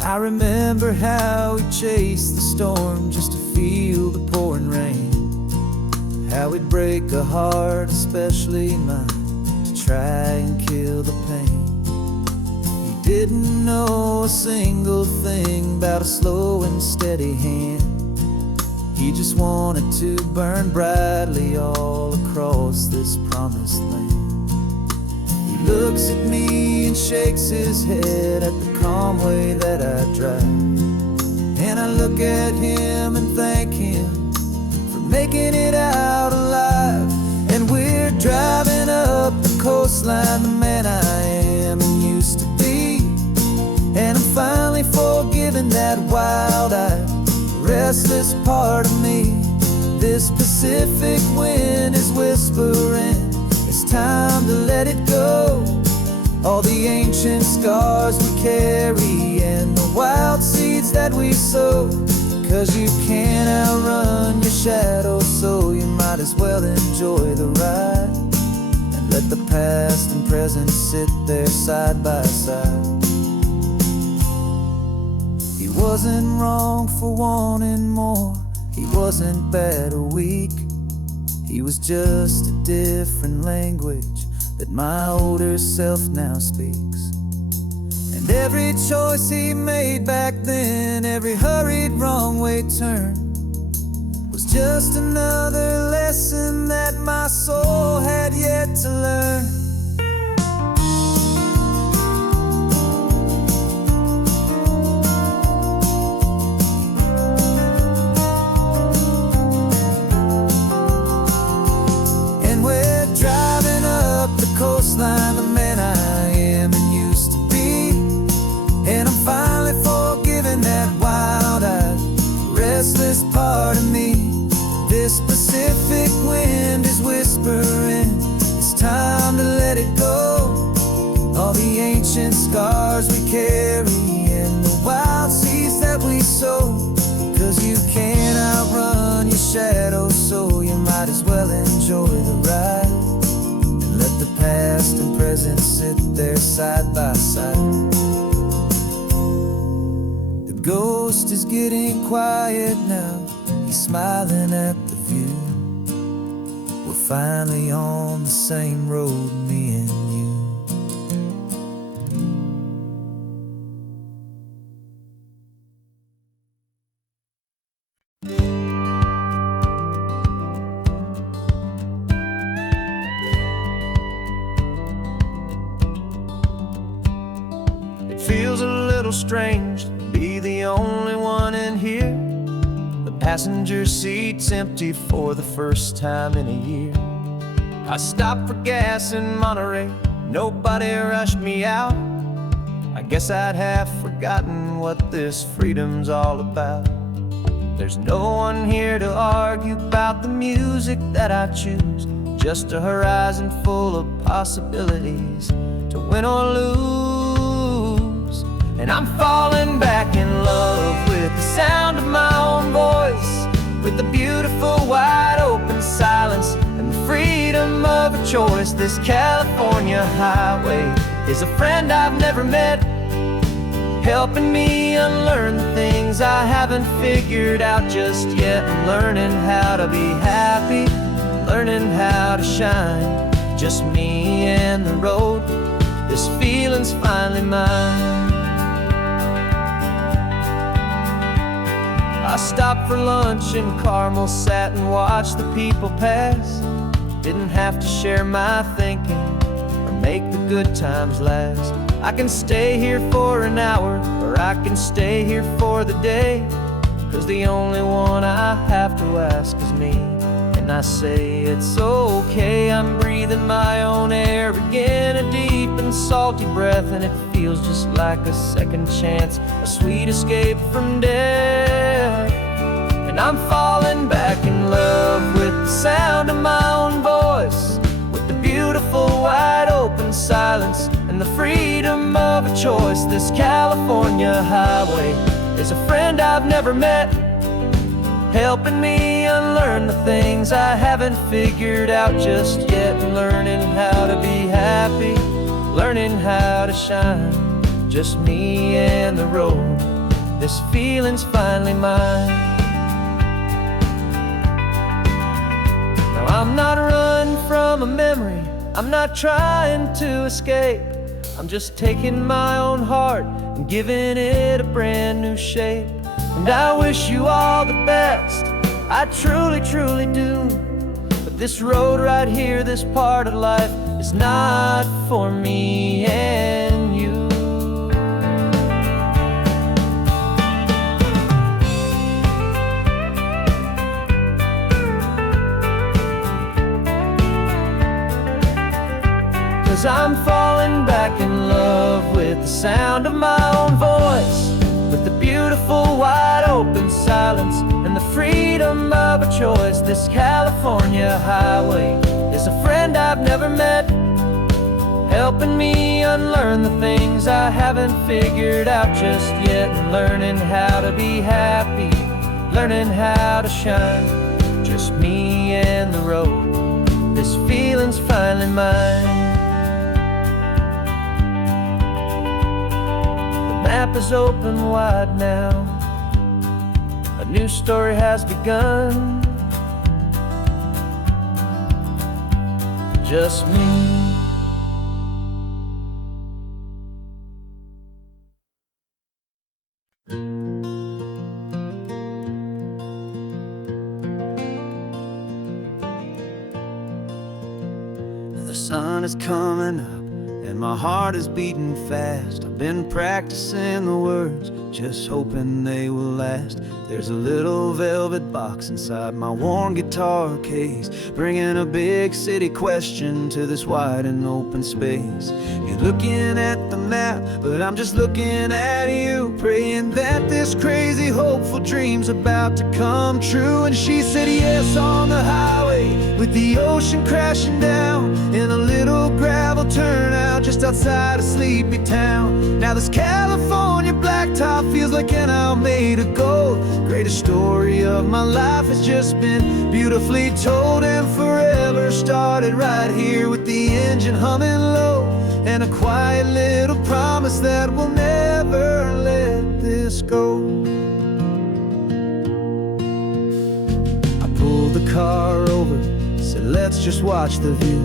I remember how we chased the storm just to feel the pouring rain, how we'd break a heart, especially mine, to try and kill the pain. He didn't know a single thing about a slow and steady hand. He just wanted to burn brightly all across this promised land. He looks at me and shakes his head at the calm way that I drive, and I look at him and thank him for making it out alive. And we're driving up the coastline, the man I am and used to be. And I'm finally forgiving that wild-eyed, restless part of me. This Pacific wind is whispering, it's time to let it go. All the ancient scars we carry and the wild seeds that we sow. 'Cause you can't outrun your shadow, so you might as well enjoy the ride and let the past and present sit there side by side. He wasn't wrong for wanting more, he wasn't bad or weak. He was just a different language that my older self now speaks. And every choice he made back then, every hurried wrong way turn, was just another lesson that my soul had yet to learn. And we're driving up the coastline, the man I am and used to be. And I'm finally forgiving that wild-eyed, restless part of me. This Pacific wind is whispering, it's time to let it go. All the ancient scars we carry and the wild seeds that we sow. 'Cause you can't outrun your shadow, so you might as well enjoy the ride. And let the past and present sit there side by side. The ghost is getting quiet now, he's smiling at the view. We're finally on the same road, me and you. It feels a little strange to be the only one in here. The passenger seat's empty for the first time in a year. I stopped for gas in Monterey, nobody rushed me out. I guess I'd have forgotten what this freedom's all about. There's no one here to argue about the music that I choose, just a horizon full of possibilities to win or lose. And I'm falling back in love with the sound of my own voice, with the beautiful wide open silence and the freedom of a choice. This California highway is a friend I've never met, helping me unlearn the things I haven't figured out just yet. I'm learning how to be happy, learning how to shine, just me and the road. This feeling's finally mine. I stopped for lunch in Carmel, sat and watched the people pass. Didn't have to share my thinking or make the good times last. I can stay here for an hour, or I can stay here for the day. 'Cause the only one I have to ask is me. And I say it's okay, I'm breathing my own air again, a deep and salty breath, and it feels just like a second chance, a sweet escape from death. And I'm falling back in love with the sound of my own voice, with the beautiful wide open silence and the freedom of a choice. This California highway is a friend I've never met, helping me unlearn the things I haven't figured out just yet. Learning how to be happy, learning how to shine, just me and the road. This feeling's finally mine. Now I'm not running from a memory, I'm not trying to escape. I'm just taking my own heart and giving it a brand new shape. And I wish you all the best, I truly, truly do. But this road right here, this part of life, is not for me and you. Cause I'm falling back in love with the sound of my own voice, with the beautiful wide open silence and the freedom of a choice. This California highway is a friend I've never met, helping me unlearn the things I haven't figured out just yet. And learning how to be happy, learning how to shine, just me and the road. This feeling's finally mine. The map is open wide now, a new story has begun, just me. sun is coming up and my heart is beating fast. I've been practicing the words, just hoping they will last. There's a little velvet box inside my worn guitar case, bringing a big city question to this wide and open space. You're looking at the map, but I'm just looking at you, praying that this crazy hopeful dream's about to come true. And she said yes on the highway, with the ocean crashing down, in a little gravel turnout just outside a sleepy town. Now this California blacktop feels like an isle made of gold. Greatest story of my life has just been beautifully told, and forever started right here with the engine humming low, and a quiet little promise that we'll never let this go. I pulled the car over, said let's just watch the view.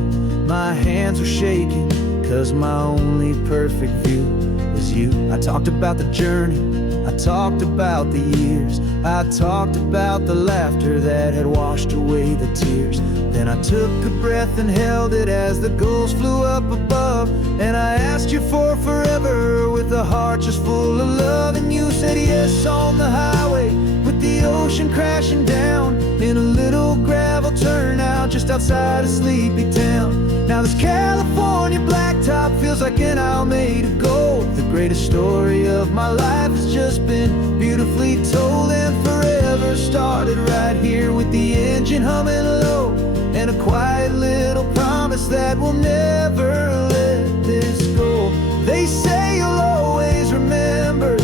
My hands were shaking, cause my only perfect view was you. I talked about the journey, I talked about the years, I talked about the laughter that had washed away the tears. Then I took a breath and held it as the gulls flew up above, and I asked you for forever with a heart just full of love. And you said yes on the highway, with the ocean crashing down, in a little gravel turnout just outside a sleepy town. Now this California blacktop feels like an isle made of gold. The greatest story of my life has just been beautifully told, and forever started right here with the engine humming low, and a quiet little promise that we'll never let this go. They say you'll always remember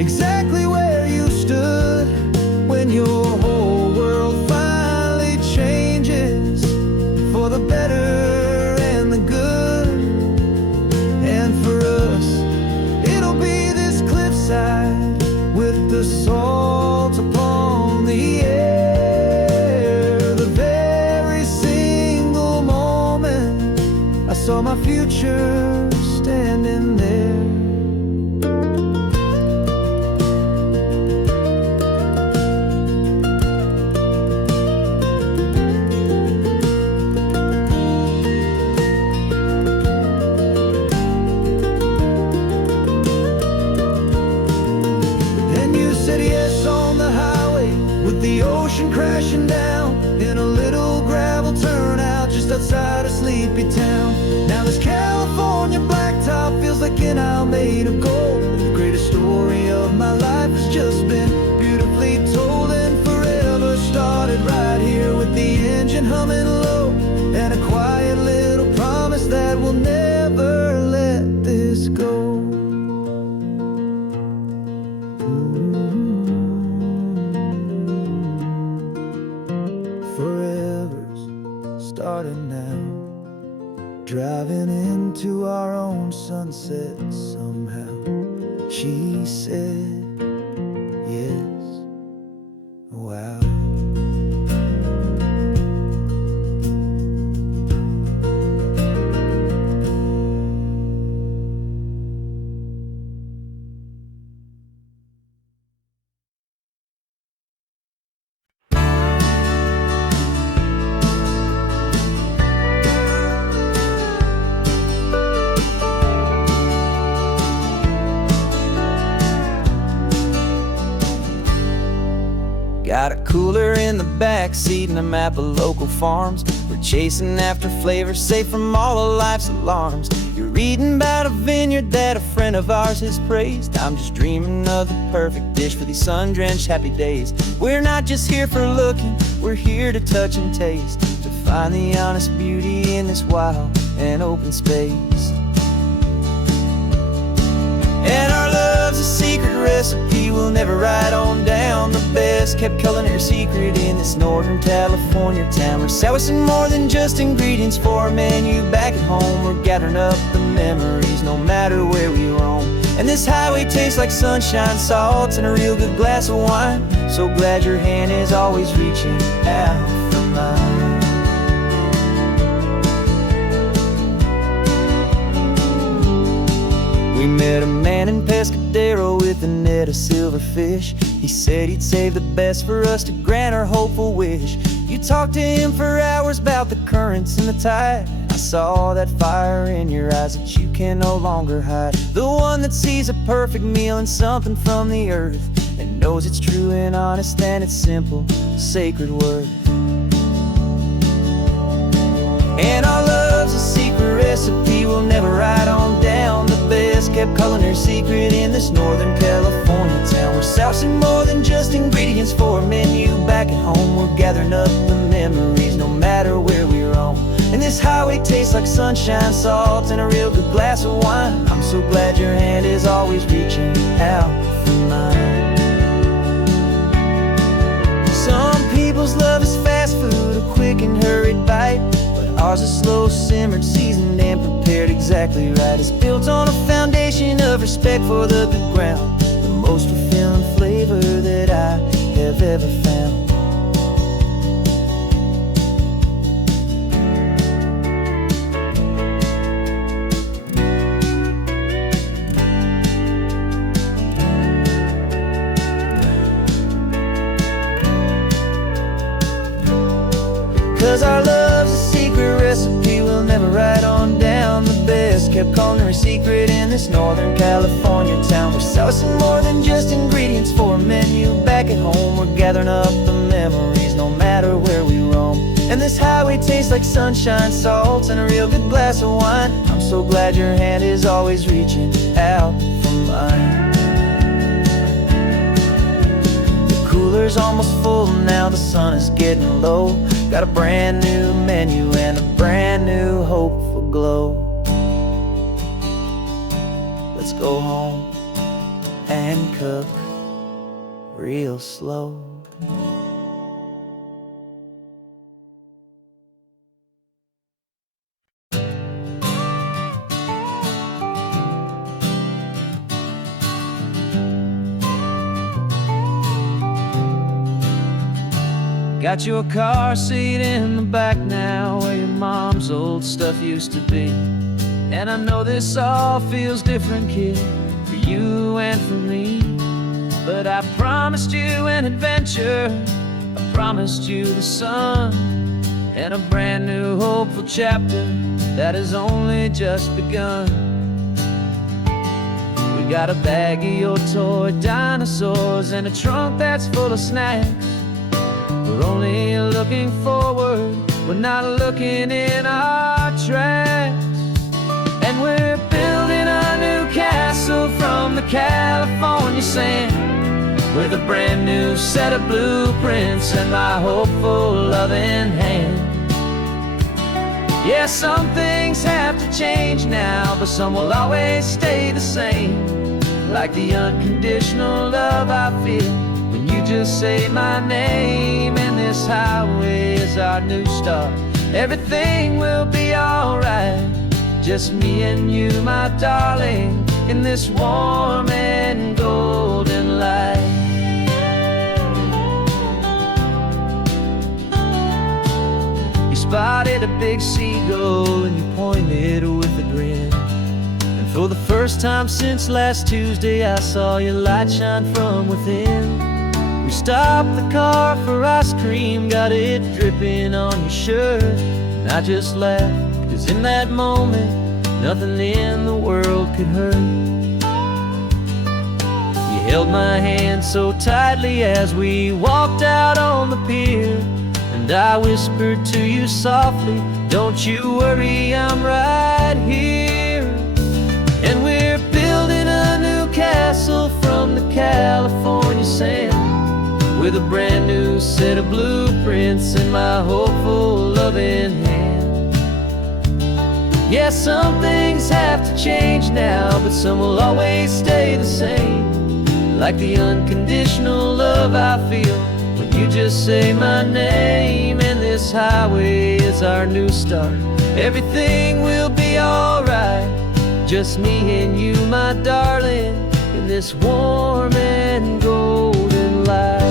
exactly where you stood when your whole world finally changes for the better and the good. And for us, it'll be this cliffside with the salt upon the air. The very single moment I saw my future standing there. Crashing down in a little gravel turnout just outside a sleepy town. Now this California blacktop feels like an isle made of gold. The greatest story of my life has just been beautifully told, and forever started right here with the engine humming low, and a quiet little promise that we'll never let this go. Starting now, driving into our own sunset somehow. She said yes, wow. Got a cooler in the back seat and a map of local farms. We're chasing after flavors safe from all of life's alarms. You're reading about a vineyard that a friend of ours has praised. I'm just dreaming of the perfect dish for these sun-drenched happy days. We're not just here for looking, we're here to touch and taste, to find the honest beauty in this wild and open space. And our love's a secret recipe we'll never write on down. The best kept culinary secret in this Northern California town. We're sourcing more than just ingredients for a menu back at home. We're gathering up the memories no matter where we roam. And this highway tastes like sunshine, salt, and a real good glass of wine. So glad your hand is always reaching out for mine. We met a man in Pescadero with a net of silverfish. He said he'd save the best for us to grant our hopeful wish. You talked to him for hours about the currents and the tide. I saw that fire in your eyes that you can no longer hide. The one that sees a perfect meal and something from the earth, and knows it's true and honest and it's simple, sacred word. And our love's a secret recipe we'll never write on down. The best kept culinary secret in this Northern California town. We're sourcing more than just ingredients for a menu. Back at home we're gathering up the memories, no matter where we roam. And this highway tastes like sunshine, salt, and a real good glass of wine. I'm so glad your hand is always reaching out for mine. Some people's love is fast food, a quick and hurried bite, but ours is slow simmered, seasoned, and prepared exactly right. It's built on a foundation of respect for the good ground, the most fulfilling flavor that I have ever found. 'Cause our love's a secret recipe we'll never write on down. The best kept culinary secret in this Northern California town. We're sourcing more than just ingredients for a menu. Back at home we're gathering up the memories, no matter where we roam. And this highway tastes like sunshine, salt, and a real good glass of wine. I'm so glad your hand is always reaching out for mine. The cooler's almost full now, the sun is getting low. Got a brand new menu and a brand new hopeful glow. Let's go home and cook real slow. Got your car seat in the back now, where your mom's old stuff used to be. And I know this all feels different, kid, for you and for me. But I promised you an adventure, I promised you the sun, and a brand new hopeful chapter that has only just begun. We got a bag of your toy dinosaurs and a trunk that's full of snacks. We're only looking forward, we're not looking in our tracks. And we're building a new castle from the California sand, with a brand new set of blueprints and my hopeful loving hand. Yeah, some things have to change now, but some will always stay the same. Like the unconditional love I feel when you just say my name. And this highway is our new start, everything will be alright. Just me and you, my darling, in this warm and golden light. You spotted a big seagull and you pointed with a grin. And for the first time since last Tuesday, I saw your light shine from within. We stopped the car for ice cream, got it dripping on your shirt. And I just laughed, 'cause in that moment, nothing in the world could hurt. You held my hand so tightly as we walked out on the pier, and I whispered to you softly, don't you worry, I'm right here. And we're building a new castle from the California sand, with a brand new set of blueprints in my hopeful loving hand. Yeah, some things have to change now, but some will always stay the same. Like the unconditional love I feel when you just say my name. And this highway is our new start, everything will be alright. Just me and you, my darling, in this warm and golden light.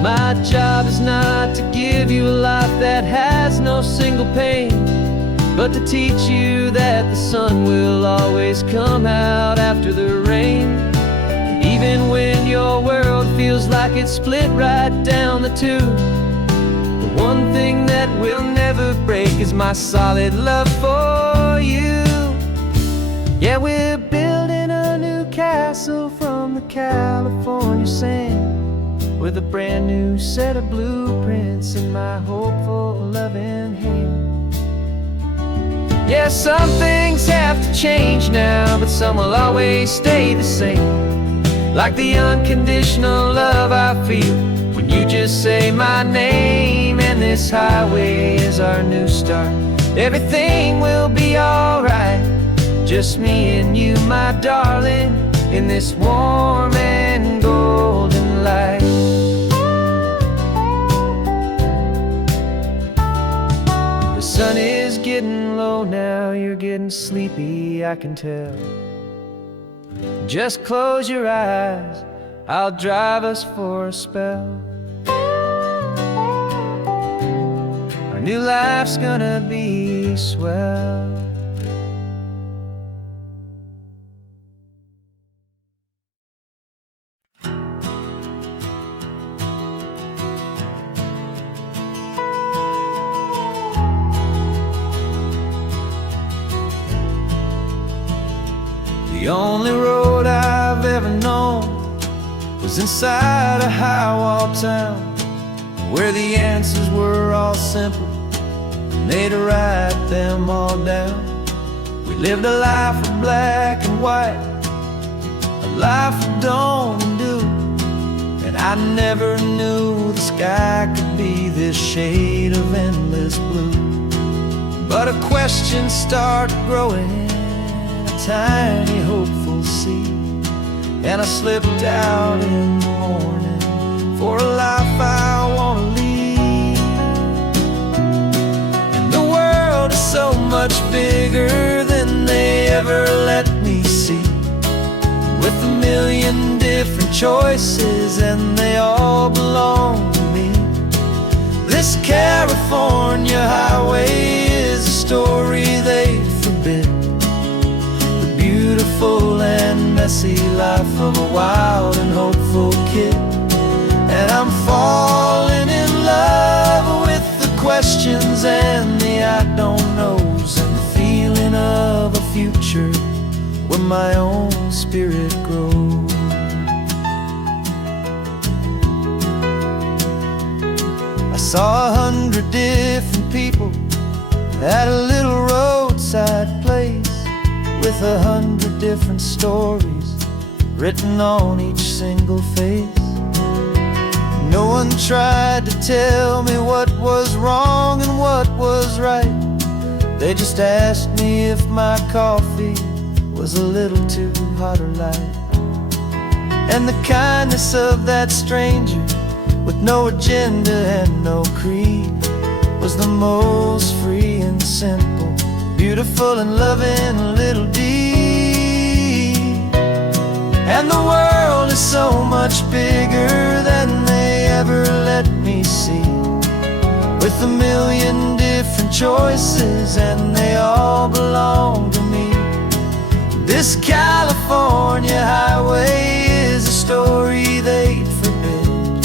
My job is not to give you a life that has no single pain, but to teach you that the sun will always come out after the rain. Even when your world feels feels like it's split right down the tube. The one thing that will never break is my solid love for you. Yeah, we're building a new castle from the California sand, with a brand new set of blueprints in my hopeful, loving hand. Yeah, some things have to change now, but some will always stay the same. Like the unconditional love I feel when you just say my name. And this highway is our new start. Everything will be alright, just me and you, my darling, in this warm and golden light. The sun is getting low now, you're getting sleepy, I can tell. Just close your eyes, I'll drive us for a spell. Our new life's gonna be swell. The only road I've ever known was inside a high-wall town, where the answers were all simple and they'd write them all down. We lived a life of black and white, a life of dawn and dew, and I never knew the sky could be this shade of endless blue. But a question started growing, tiny hopeful seed, and I slipped out in the morning for a life I want to lead. And the world is so much bigger than they ever let me see, with a million different choices and they all belong to me. This California highway is a story they forbid, beautiful and messy life of a wild and hopeful kid. And I'm falling in love with the questions and the I don't knows, and the feeling of a future where my own spirit grows. I saw 100 different people at a little roadside place, with 100 different stories written on each single face. No one tried to tell me what was wrong and what was right. They just asked me if my coffee was a little too hot or light. And the kindness of that stranger, with no agenda and no creed, was the most free and simple, beautiful and loving a little deed. And the world is so much bigger than they ever let me see, with a million different choices and they all belong to me. This California highway is a story they'd forbid,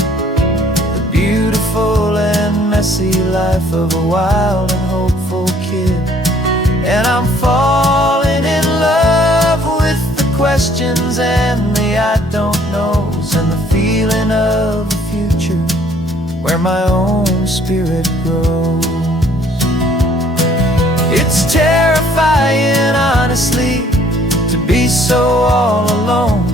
the beautiful and messy life of a wild and hopeful kid. And I'm falling in love with the questions and the I don't knows, and the feeling of a future where my own spirit grows. It's terrifying, honestly, to be so all alone,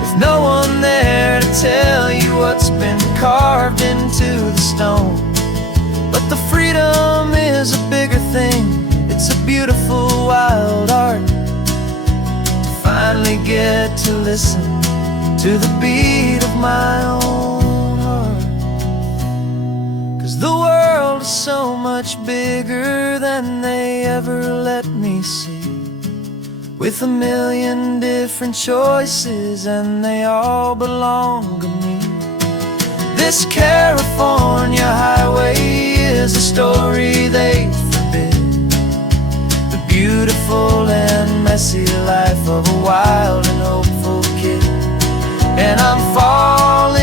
with no one there to tell you what's been carved into the stone. But the freedom is a bigger thing. It's a beautiful wild art to finally get to listen to the beat of my own heart. 'Cause the world is so much bigger than they ever let me see, with a million different choices and they all belong to me. This California highway is a story they forbid, the beautiful and messy life of a wild and hopeful kid. And I'm falling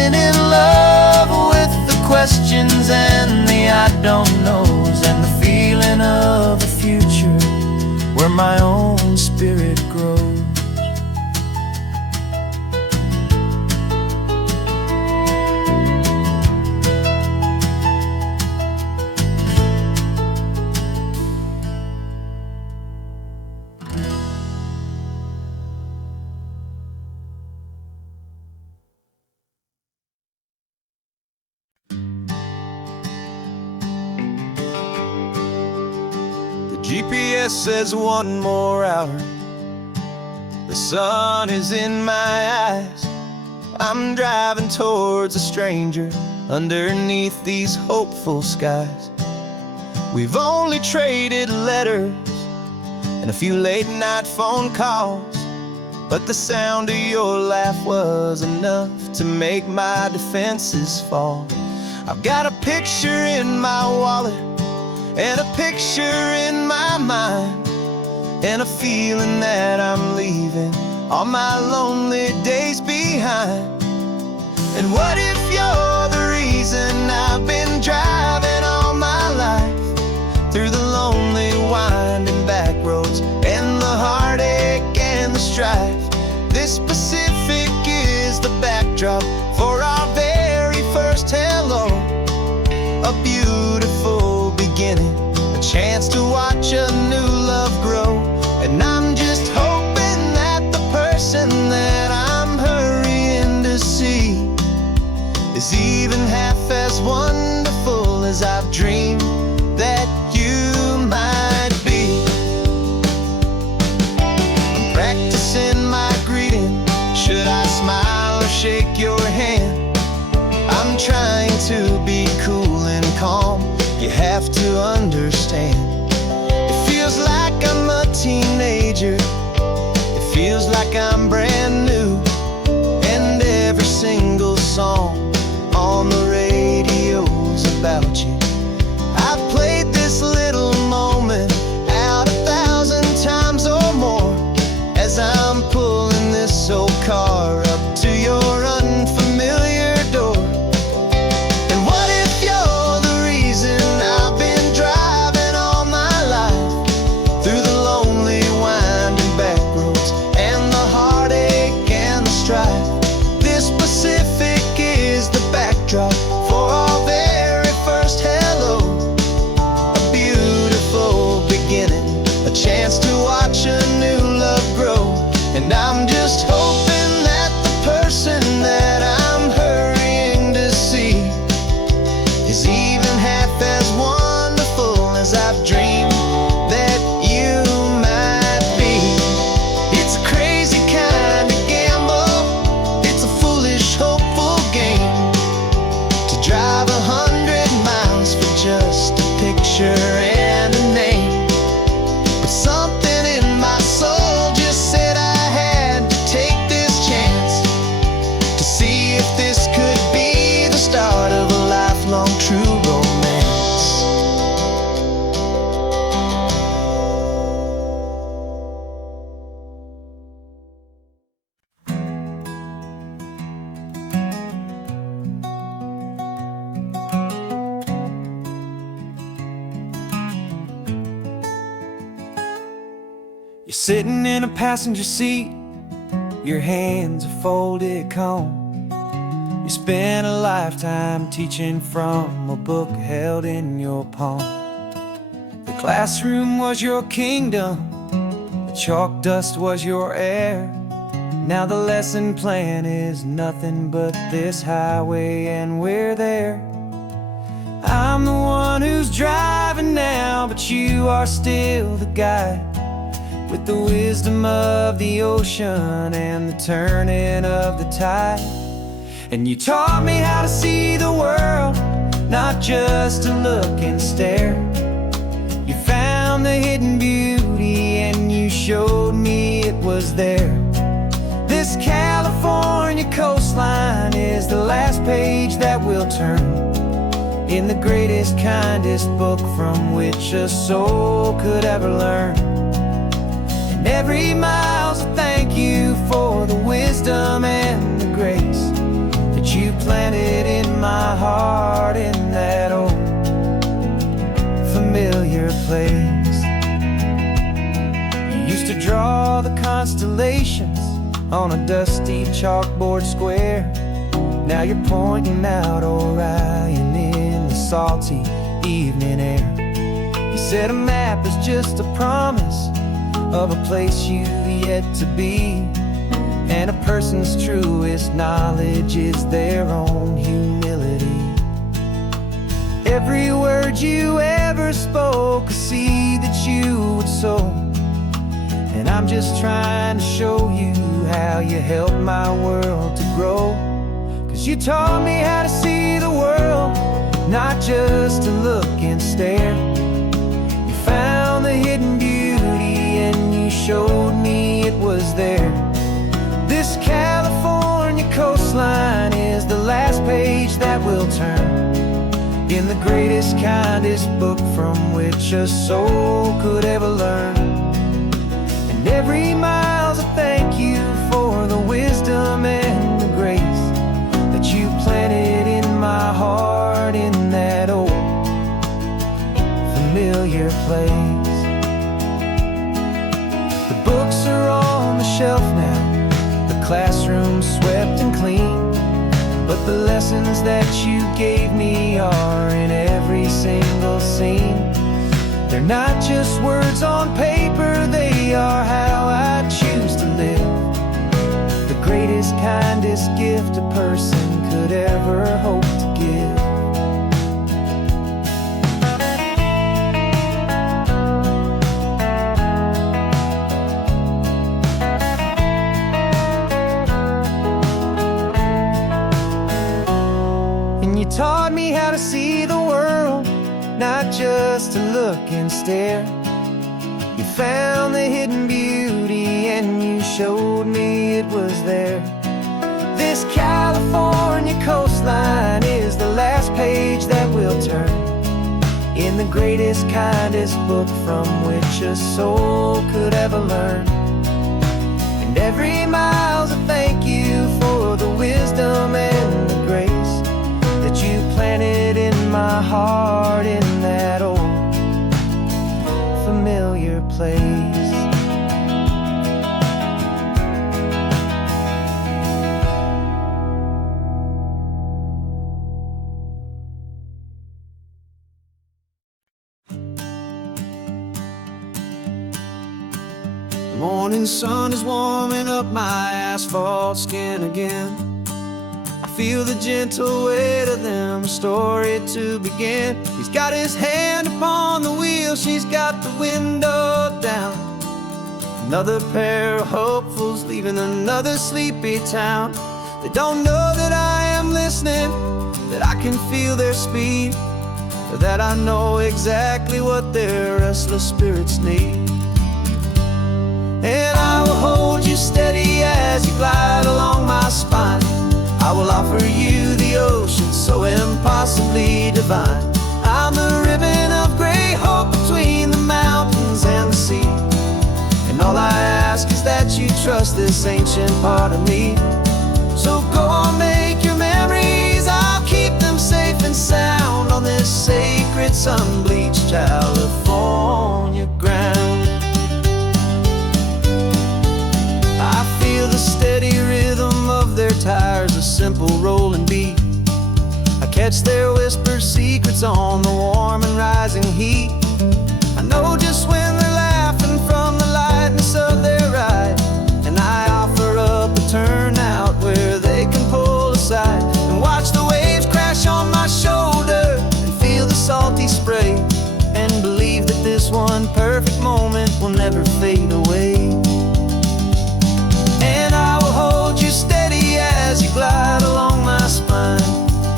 GPS says 1 more hour. The sun is in my eyes. I'm driving towards a stranger underneath these hopeful skies. We've only traded letters and a few late night phone calls, but the sound of your laugh was enough to make my defenses fall. I've got a picture in my wallet and a picture in my mind, and a feeling that I'm leaving all my lonely days behind. And what if you're the reason I've been driving all my life, through the lonely winding back roads and the heartache and the strife? This Pacific is the backdrop for our very first hello. A beautiful beginning, a chance to watch a new love grow. And I'm just hoping that the person that I'm hurrying to see is even half as wonderful as I've dreamed that you might be. I'm practicing my greeting. Should I smile or shake your hand? I'm trying to be cool and calm. You have to understand. It feels like I'm a teenager. It feels like I'm brand new. And every single song on the radio's about you. I've played this little moment out 1,000 times or more, as I'm pulling this old car up to your unfamiliar door. And what if you're the reason I've been driving all my life, through the lonely winding back roads and the heartache and the strife? This Pacific is the backdrop for our very first hello. A beautiful beginning, a chance to watch a new love grow. And I'm just hoping that the person that I'm hurrying to see is even half as wonderful as I've dreamed that you might be. It's a crazy kind of gamble. It's a foolish, hopeful game to drive 100 miles for just a picture and a name. But something in my soul just said I had to take this chance to see if this could be the start of a lifelong true romance. You're sitting in a passenger seat, your hands are folded calm. You spent a lifetime teaching from a book held in your palm. The classroom was your kingdom, the chalk dust was your air. Now the lesson plan is nothing but this highway, and we're there. I'm the one who's driving now, but you are still the guide, with the wisdom of the ocean and the turning of the tide. And you taught me how to see the world, not just to look and stare. You found the hidden beauty and you showed me it was there. This California coastline is the last page that we'll turn in the greatest, kindest book from which a soul could ever learn. And every mile's a thank you for the wisdom and the grace that you planted in my heart in that old familiar place. You used to draw the constellations on a dusty chalkboard square. Now you're pointing out Orion in the salty evening air. You said a map is just a promise of a place you've yet to be, and a person's truest knowledge is their own humility. every word you ever spoke, a seed that you would sow. And I'm just trying to show you how you helped my world to grow. 'Cause you taught me how to see the world, not just to look and stare. You found the hidden beauty and you showed me it was there. This California coastline is the last page that we'll turn in the greatest, kindest book from which a soul could ever learn. And every mile's a thank you for the wisdom and the grace that you planted in my heart in that old familiar place. The books are on the shelf now, the classroom swept and clean, but the lessons that you gave me are in every single scene. They're not just words on paper, they are how I choose to live. The greatest, kindest gift a person could ever hope to give. And you taught me how to see the world, not just to look and stare. You found the hidden beauty and you showed me it was there. This California coastline is the last page that we'll turn in the greatest, kindest book from which a soul could ever learn. And every mile's a thank you for the wisdom and the grace that you planted in my heart in that old familiar place. The morning sun is warming up my asphalt skin again. I feel the gentle weight of them, a story to begin. He's got his hand upon the wheel, she's got the window down. Another pair of hopefuls leaving another sleepy town. They don't know that I am listening, that I can feel their speed, or that I know exactly what their restless spirits need. And I will hold you steady as you glide along my spine. I will offer you the ocean so impossibly divine. I'm the ribbon of gray hope between the mountains and the sea. And all I ask is that you trust this ancient part of me. So go on, make your memories, I'll keep them safe and sound on this sacred sun-bleached California ground. I feel the steady rhythm of their tires, a simple rolling beat. I catch their whispered secrets on the warm and rising heat. I know just when they're laughing from the lightness of their ride, and I offer up a turnout where they can pull aside and watch the waves crash on my shoulder and feel the salty spray, and believe that this one perfect moment will never fade away. And I will hold you steady as you glide along my spine.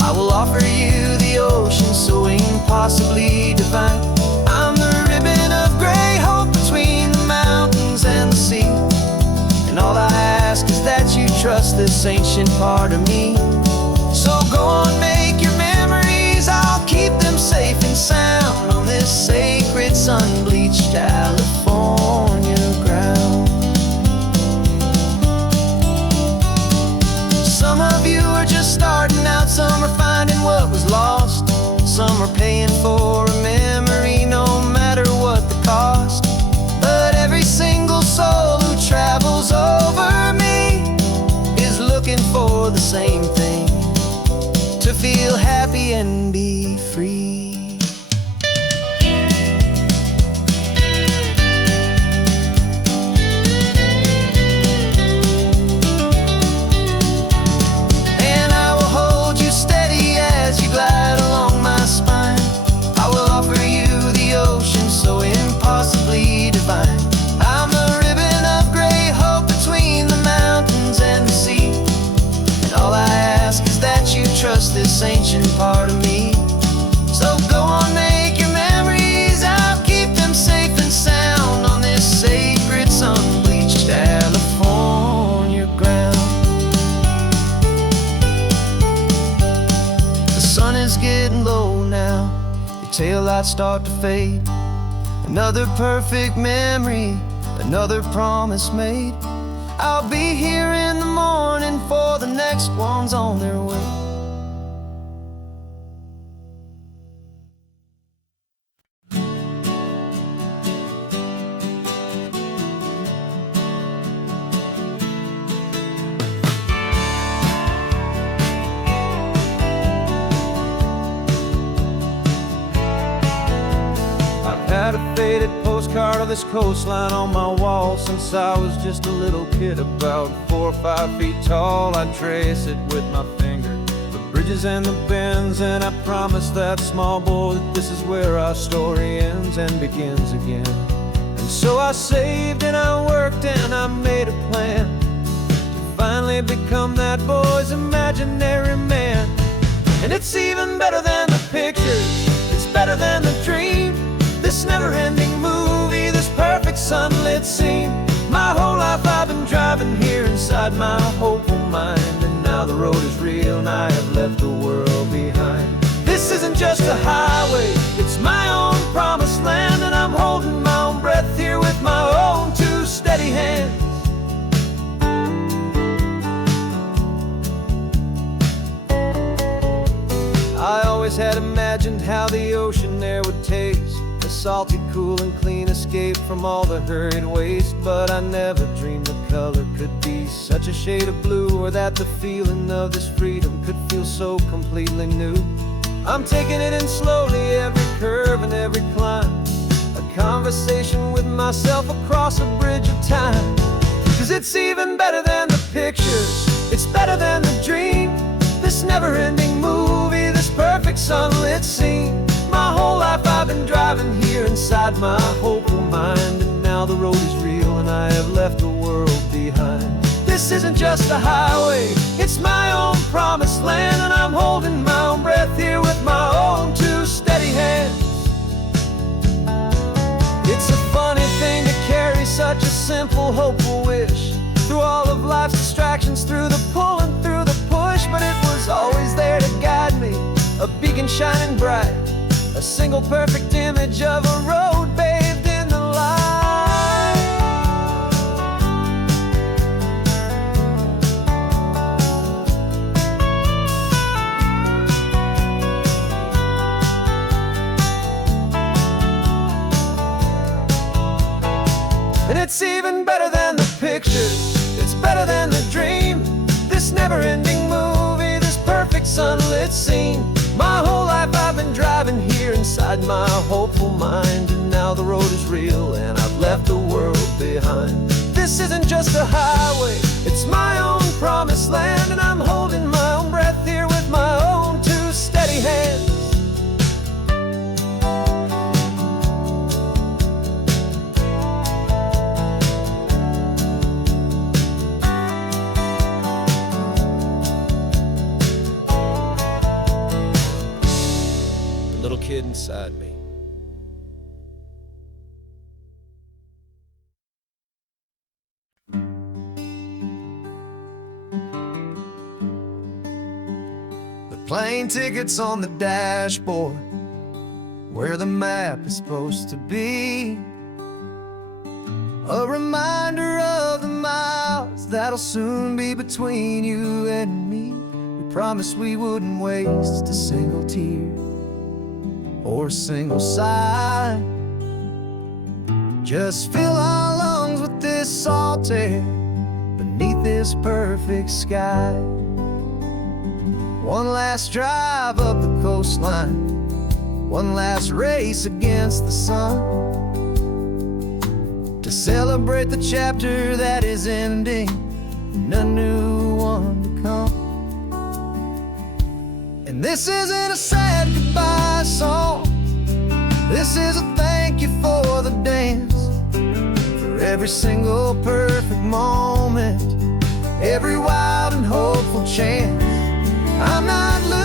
I will offer you the ocean so impossibly divine. I'm the ribbon of gray hope between the mountains and the sea. And all I ask is that you trust this ancient part of me. So go on, make your memories, I'll keep them safe and sound on this sacred sun-bleached California ground. Some of you are just starting out, some are finding what was lost, some are paying for a memory no matter what the cost. But every single soul who travels over me is looking for the same thing, to feel happy and be free. And I will hold you steady as you glide along my spine. trust this ancient part of me. So go on, make your memories, I'll keep them safe and sound on this sacred sun-bleached California ground. The sun is getting low now, your taillights start to fade. Another perfect memory, another promise made. I'll be here in the morning for the next ones on their way. Had a faded postcard of this coastline on my wall since I was just a little kid, about 4 or 5 feet tall. I'd trace it with my finger, the bridges and the bends, and I promised that small boy that this is where our story ends and begins again. And so I saved and I worked and I made a plan to finally become that boy's imaginary man. And it's even better than the pictures, it's better than the dream. This never-ending movie, this perfect sunlit scene. My whole life I've been driving here inside my hopeful mind, and now the road is real and I have left the world behind. This isn't just a highway, it's my own promised land, and I'm holding my own breath here with my own 2 steady hands. I always had imagined how the ocean there would taste, a salty, cool and clean escape from all the hurried waste. But I never dreamed the color could be such a shade of blue, or that the feeling of this freedom could feel so completely new. I'm taking it in slowly, every curve and every climb, a conversation with myself across a bridge of time. 'Cause it's even better than the pictures, it's better than the dream. This never-ending movie, this perfect sunlit scene. My whole life I've been driving here inside my hopeful mind, and now the road is real and I have left the world behind. This isn't just a highway, it's my own promised land, and I'm holding my own breath here with my own 2 steady hands. It's a funny thing to carry such a simple, hopeful wish through all of life's distractions, through the pull and through the push. But it was always there to guide me, a beacon shining bright, a single perfect image of a road bathed in the light. And it's even better than the pictures, it's better than the dream. This never-ending movie, this perfect sunlit scene. My whole life I've been driving here inside my hopeful mind, and now the road is real and I've left the world behind. This isn't just a highway, it's my own promised land, and I'm holding my own breath here with my own 2 steady hands. Little kid inside me. The plane tickets on the dashboard, where the map is supposed to be, a reminder of the miles that'll soon be between you and me. We promised we wouldn't waste a single tear or a single sigh, just fill our lungs with this salt air beneath this perfect sky. One last drive up the coastline, one last race against the sun, to celebrate the chapter that is ending and a new one to come. And this isn't a sad goodbye song, this is a thank you for the dance, for every single perfect moment, every wild and hopeful chance. I'm not losing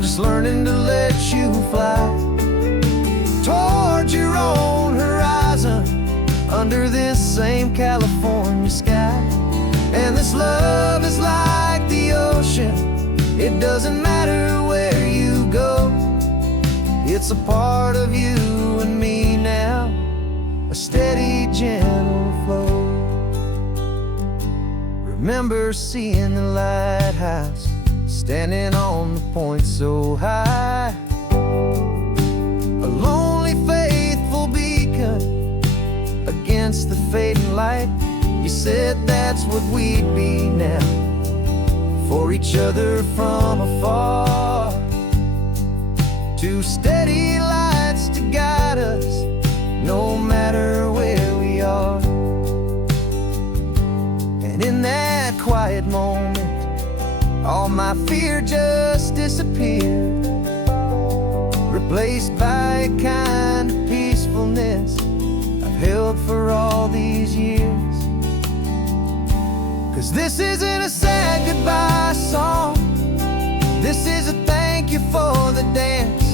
I'm just learning to let you fly towards your own horizon under this same California sky. And this love is like the ocean, it doesn't matter where you go. It's a part of you and me now, a steady, gentle flow. Remember seeing the lighthouse, standing on the point so high, a lonely, faithful beacon against the fading light. You said that's what we'd be now, for each other from afar. Two steady lights to guide us, no matter where we are. And in that quiet moment, all my fear just disappeared, replaced by a kind of peacefulness I've held for all these years. 'Cause this isn't a sad goodbye song, this is a thank you for the dance,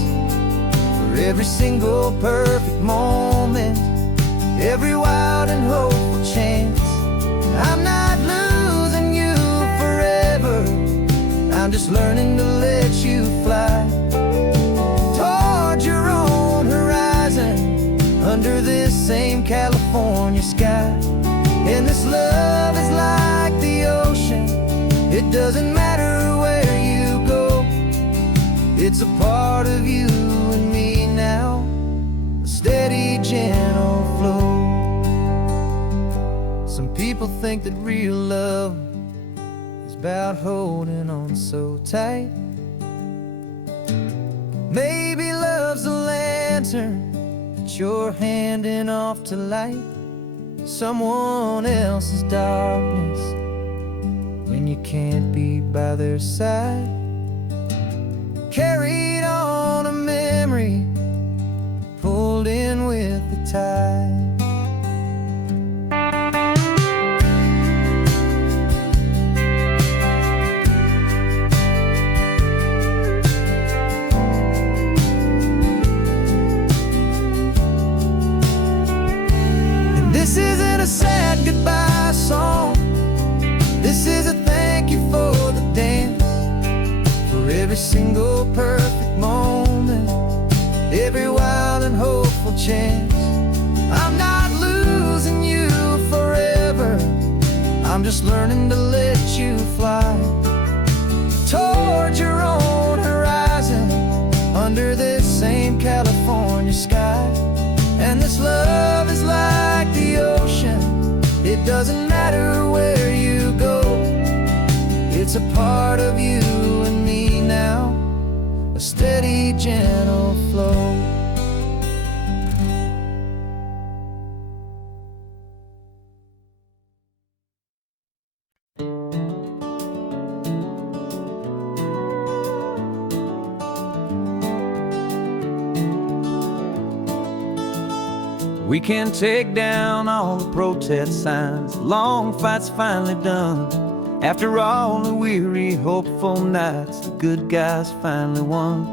for every single perfect moment, every wild and hopeful chance. I'm not losing you forever, I'm just learning to let you fly towards your own horizon under this same California sky. And this love is like the ocean, it doesn't matter where you go. It's a part of you and me now, a steady, gentle flow. Some people think that real love is about holding on so tight. Maybe love's a lantern that you're handing off to light someone else's darkness when you can't be by their side. Carried on a memory, pulled in with the tide. This isn't a sad goodbye song, this is a thank you for the dance, for every single perfect moment, every wild and hopeful chance. I'm not losing you forever, I'm just learning to let you fly towards your own horizon under this same California sky. And this love is like the ocean, it doesn't matter where you go. It's a part of you and me now, a steady, gentle flow. We can take down all the protest signs, long fight's finally done. After all the weary, hopeful nights, the good guys finally won.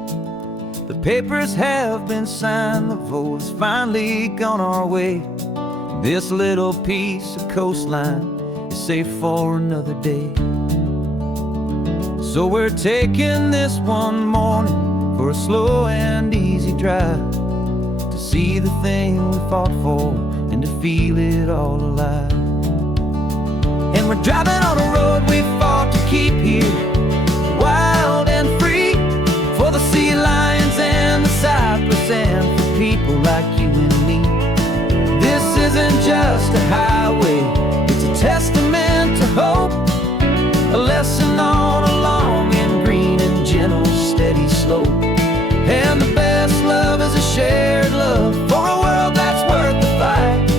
The papers have been signed, the vote has finally gone our way. This little piece of coastline is safe for another day. So we're taking this one morning for a slow and easy drive, to see the thing we fought for and to feel it all alive. And we're driving on a road we fought to keep here, wild and free, for the sea lions and the cypress and for people like you and me. This isn't just a highway, it's a testament to hope, a lesson on a long and green and gentle steady slope. And the best love is a shared love for a world that's worth the fight,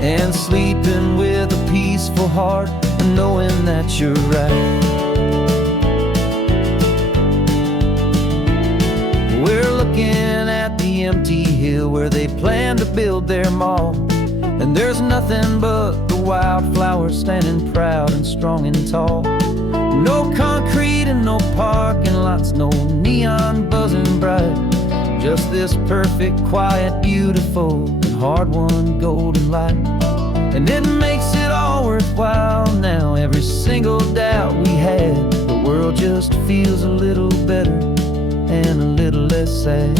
and sleeping with a peaceful heart and knowing that you're right. We're looking at the empty hill where they plan to build their mall, and there's nothing but the wildflowers standing proud and strong and tall. No concrete and no parking lots, no neon buzzing bright. Just this perfect, quiet, beautiful, and hard-won golden light. And it makes it all worthwhile now. Every single doubt we had, the world just feels a little better and a little less sad.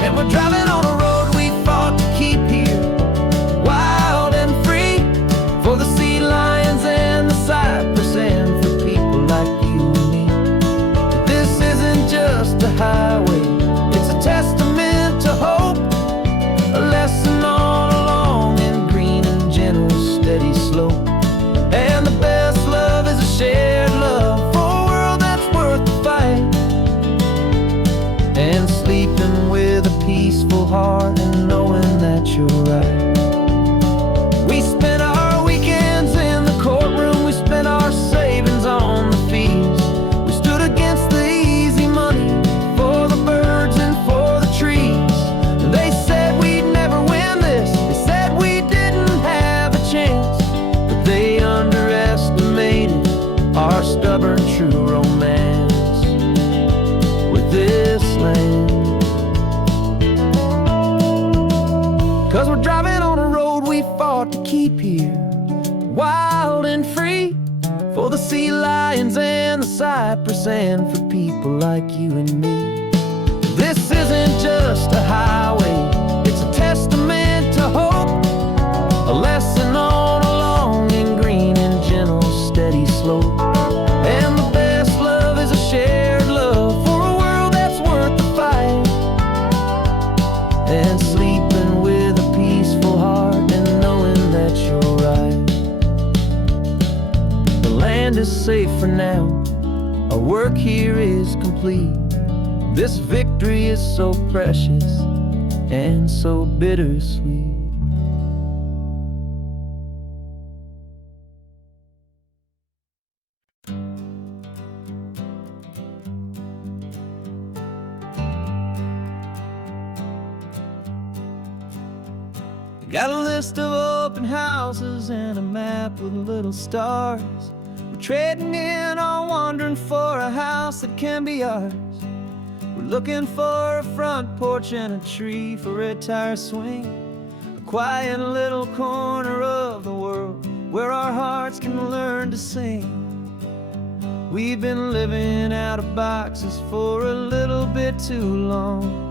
And we're driving on a road we fought to keep here, wild and free, for the sea lions and the cypress, and for people like you and me. This isn't just a highway, it's a testament to hope, a lesson all along in green and gentle, steady slope. And the best love is a shared love for a world that's worth the fight, and sleeping with a peaceful heart and knowing that you're right. We spent our weekends in the courtroom, we spent our savings on the fees. We stood against the easy money for the birds and for the trees. And they said we'd never win this, they said we didn't have a chance, but they underestimated our stubborn true romance with this land. 'Cause we're driving on a road we fought to keep here, wild and free, for the sea lions and the cypress, and for people like you and me. This isn't just a highway, it's a testament to hope, a lesson on along in green and gentle, steady slope. And the best love is a shared love for a world that's worth the fight, and sleeping with a peaceful heart and knowing that you're right. The land is safe for now, our work here is complete. This victory is so precious and so bittersweet. Got a list of open houses and a map with little stars. We're trading in or wandering for a house that can be ours. We're looking for a front porch and a tree for a tire swing, a quiet little corner of the world where our hearts can learn to sing. We've been living out of boxes for a little bit too long,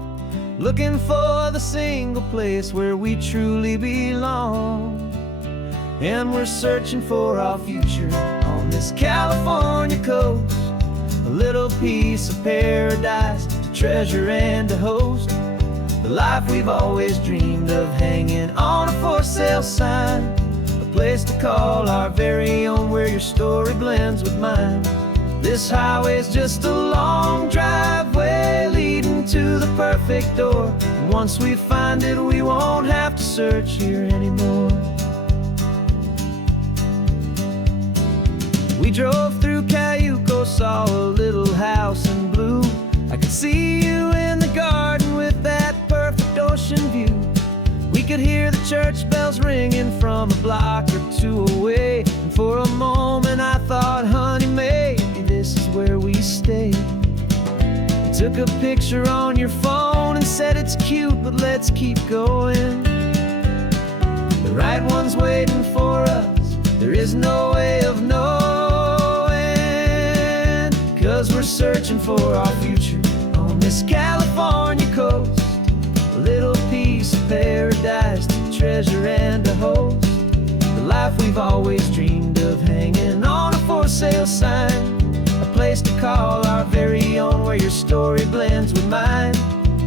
looking for the single place where we truly belong. And we're searching for our future on this California coast, a little piece of paradise to treasure and to host, the life we've always dreamed of, hanging on a for sale sign, a place to call our very own, where your story blends with mine. This highway's just a long driveway leading to the perfect door, and once we find it we won't have to search here anymore. We drove through Cayuco, saw a little house in blue. I could see you in the garden with that perfect ocean view. We could hear the church bells ringing from a block or two away, and for a moment I thought, honey, maybe this is where we stay. You took a picture on your phone and said it's cute, but let's keep going. The right one's waiting for us, there is no way of knowing, 'cause we're searching for our future on this California coast, a little piece of paradise to treasure and to host, the life we've always dreamed of, hanging on a for sale sign, a place to call our very own, where your story blends with mine.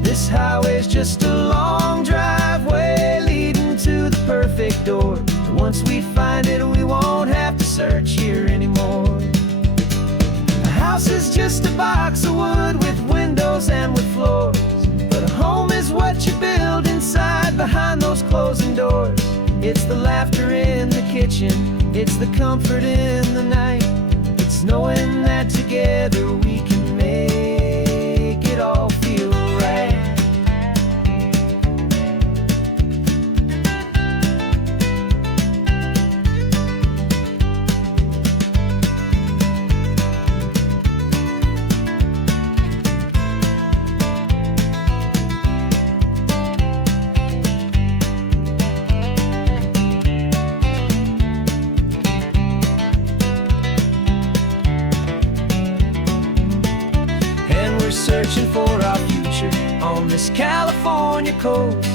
This highway's just a long driveway leading to the perfect door, and once we find it we won't have to search here anymore. A house is just a box of wood with windows and with floors, but a home is what you build inside behind those closing doors. It's the laughter in the kitchen, it's the comfort in the night, it's knowing that together we can make it all feel right. searching for our future on this California coast.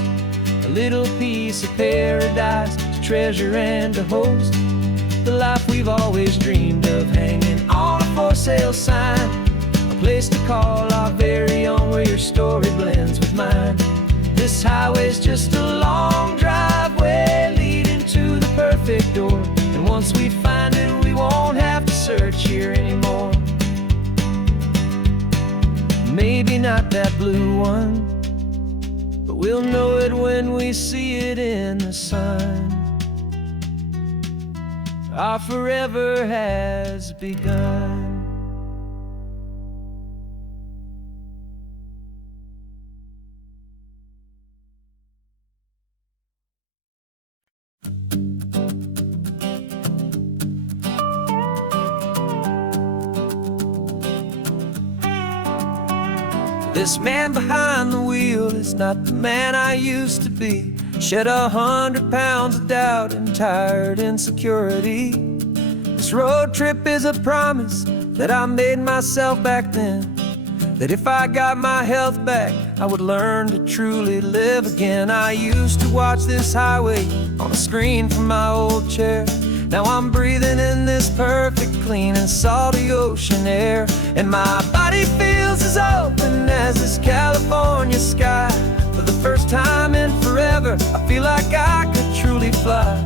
A little piece of paradise to treasure and to host. The life we've always dreamed of, hanging on a for sale sign. A place to call our very own, where your story blends with mine. This highway's just a long driveway leading to the perfect door. And once we find it, we won't have to search here anymore. Maybe not that blue one, but we'll know it when we see it in the sun. Our forever has begun. This man behind the wheel is not the man I used to be. Shed 100 pounds of doubt and tired insecurity. This road trip is a promise that I made myself back then, that if I got my health back, I would learn to truly live again. I used to watch this highway on a screen from my old chair. Now I'm breathing in this perfect, clean and salty ocean air. And my body feels as open as this California sky. For the first time in forever, I feel like I could truly fly.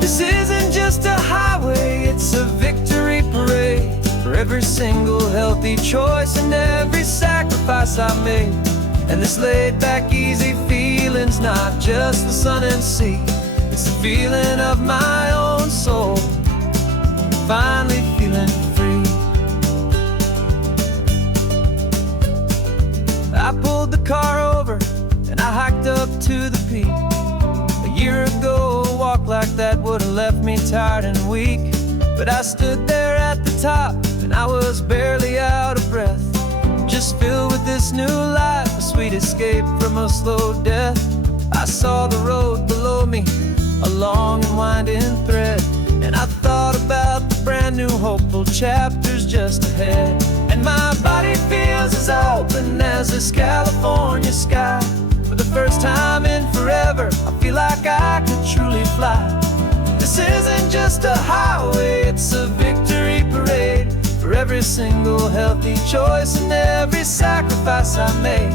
This isn't just a highway, it's a victory parade. For every single healthy choice and every sacrifice I made. And this laid back, easy feeling's not just the sun and sea. It's the feeling of my own soul, finally feeling free. I pulled the car over and I hiked up to the peak. A year ago, a walk like that would have left me tired and weak. But I stood there at the top and I was barely out of breath, just filled with this new life, a sweet escape from a slow death. I saw the road below me, a long and winding thread, and I thought about the brand new hopeful chapters just ahead. And my body feels as open as this California sky. For the first time in forever, I feel like I could truly fly. This isn't just a highway, it's a victory parade. For every single healthy choice and every sacrifice I made.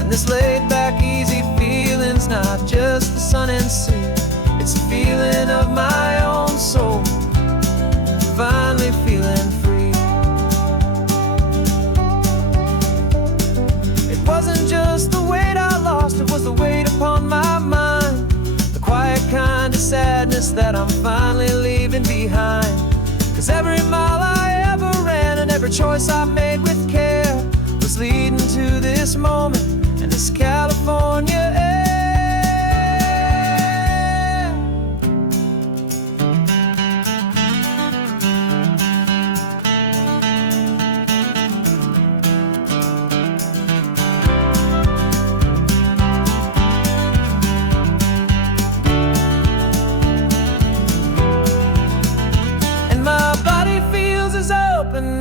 And this laid back, easy feeling's not just the sun and sea. It's a feeling of my own soul, finally feeling free. It wasn't just the weight I lost, it was the weight upon my mind. The quiet kind of sadness that I'm finally leaving behind. 'Cause every mile I ever ran and every choice I made with care was leading to this moment and this California air.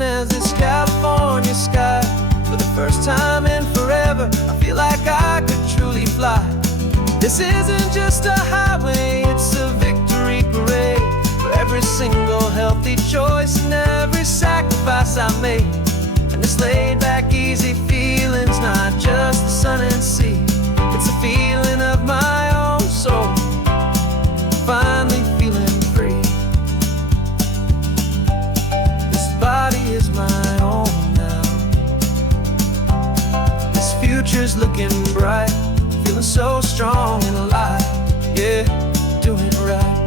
As this California sky. For the first time in forever, I feel like I could truly fly. This isn't just a highway, it's a victory parade. For every single healthy choice and every sacrifice I made. And this laid back, easy feeling's not just the sun and sea. It's a feeling of my own soul, finally feeling free. Body is my own now. This future's looking bright, feeling so strong and alive. Yeah, doing it right.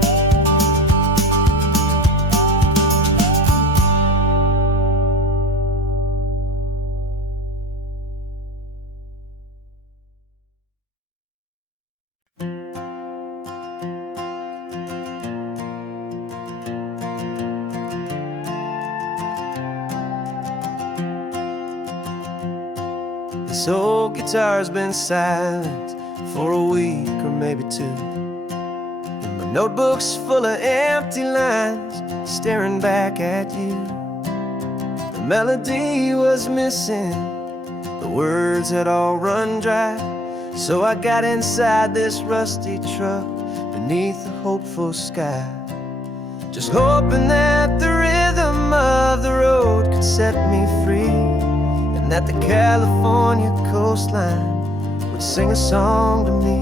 This old guitar's been silent for a week or maybe two, and my notebook's full of empty lines staring back at you. The melody was missing, The words had all run dry, so I got inside this rusty truck beneath the hopeful sky, just hoping that the rhythm of the road could set me free, and that the California coastline would sing a song to me.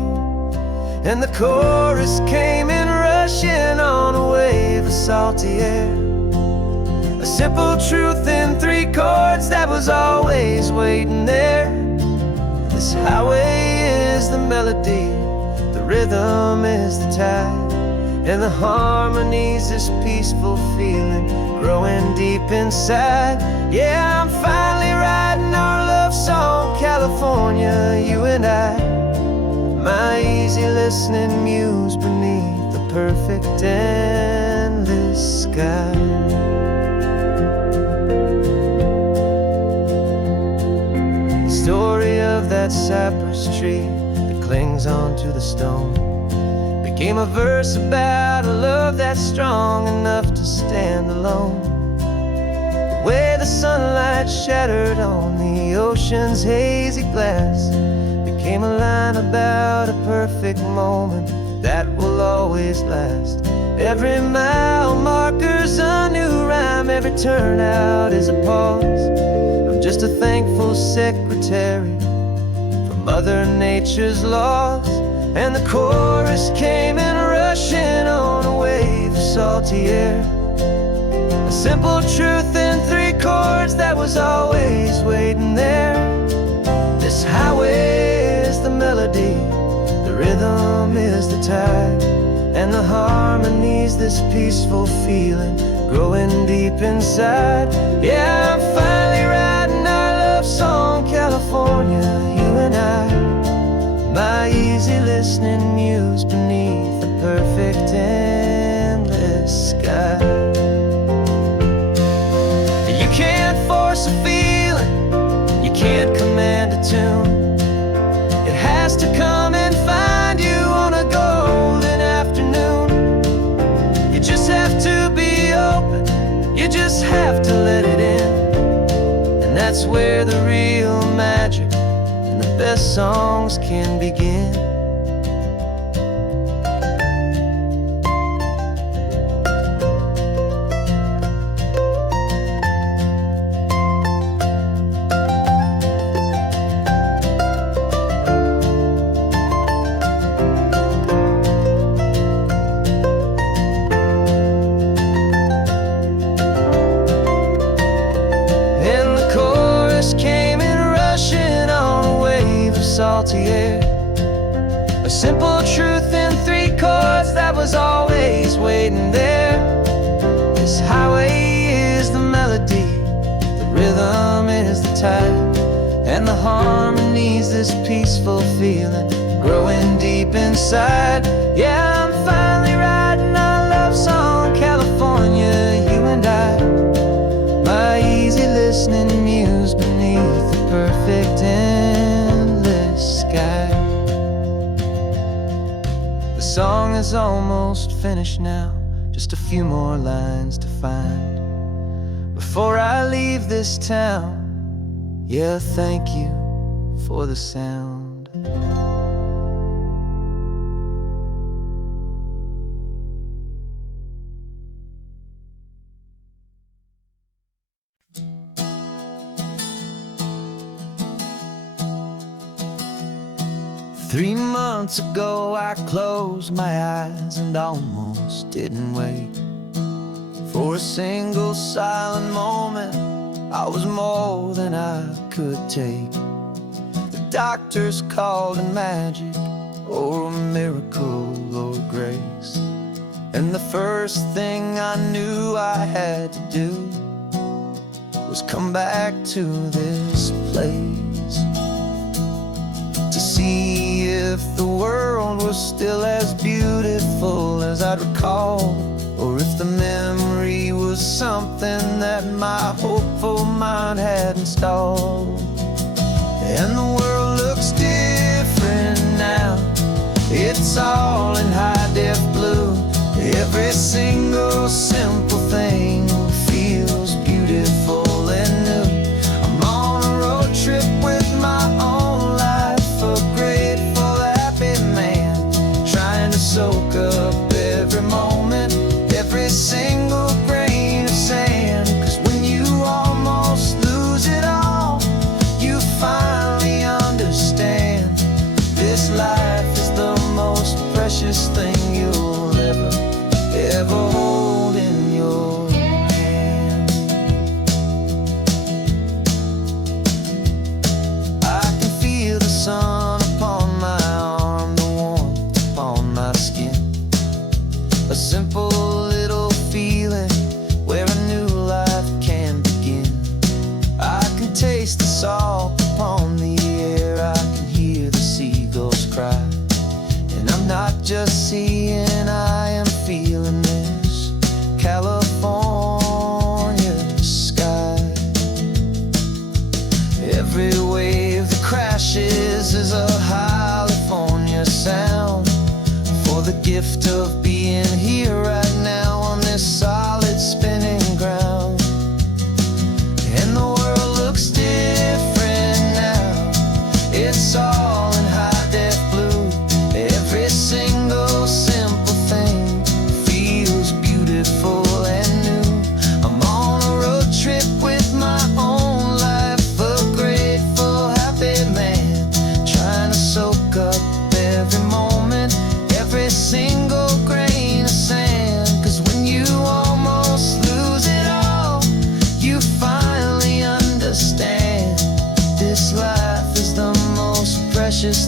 And the chorus came in rushing on a wave of salty air, a simple truth in 3 chords that was always waiting there. This highway is the melody, the rhythm is the tide, and the harmony's this peaceful feeling growing deep inside. Yeah, I'm finally writing our love song, California, you and I, my easy listening muse beneath the perfect endless sky. The story of that cypress tree that clings onto the stone became a verse about a love that's strong enough to stand alone. The way the sunlight shattered on the ocean's hazy glass became a line about a perfect moment that will always last. Every mile marker's a new rhyme, every turnout is a pause. I'm just a thankful secretary for Mother Nature's laws. And the chorus came in rushing on a wave of salty air, a simple truth in 3 chords that was always waiting there. This highway is the melody, the rhythm is the tide, and the harmony's this peaceful feeling growing deep inside. Yeah, I'm finally writing our love song, California, you and I, my easy listening muse beneath the perfect endless sky. You can't force a feeling, you can't command a tune. It has to come and find you on a golden afternoon. You just have to be open, you just have to let it in, and that's where the real magic and the best songs can begin. Salty air, a simple truth in 3 chords that was always waiting there. This highway is the melody, the rhythm is the tide, and the harmony's this peaceful feeling growing deep inside. Yeah, I'm finally writing our love song, California, you and I, my easy listening muse beneath the perfect sky. The song is almost finished now, just a few more lines to find before I leave this town. Yeah, thank you for the sound. 3 months ago I closed my eyes and almost didn't wake. For a single silent moment I was more than I could take. The doctors called it magic, or a miracle, or grace. And the first thing I knew I had to do was come back to this place, to see if the world was still as beautiful as I'd recall, or if the memory was something that my hopeful mind had installed. And the world looks different now, it's all in high-def blue. Every single simple thing feels beautiful and new. I'm on a road trip with gift of being here right now on this solid spinning ground. And the world looks different now. It's all in high def blue. Every single simple thing feels beautiful and new. I'm on a road trip with my own life, a grateful, happy man, trying to soak up every moment, every single grain of sand. 'Cause when you almost lose it all, you finally understand this life is the most precious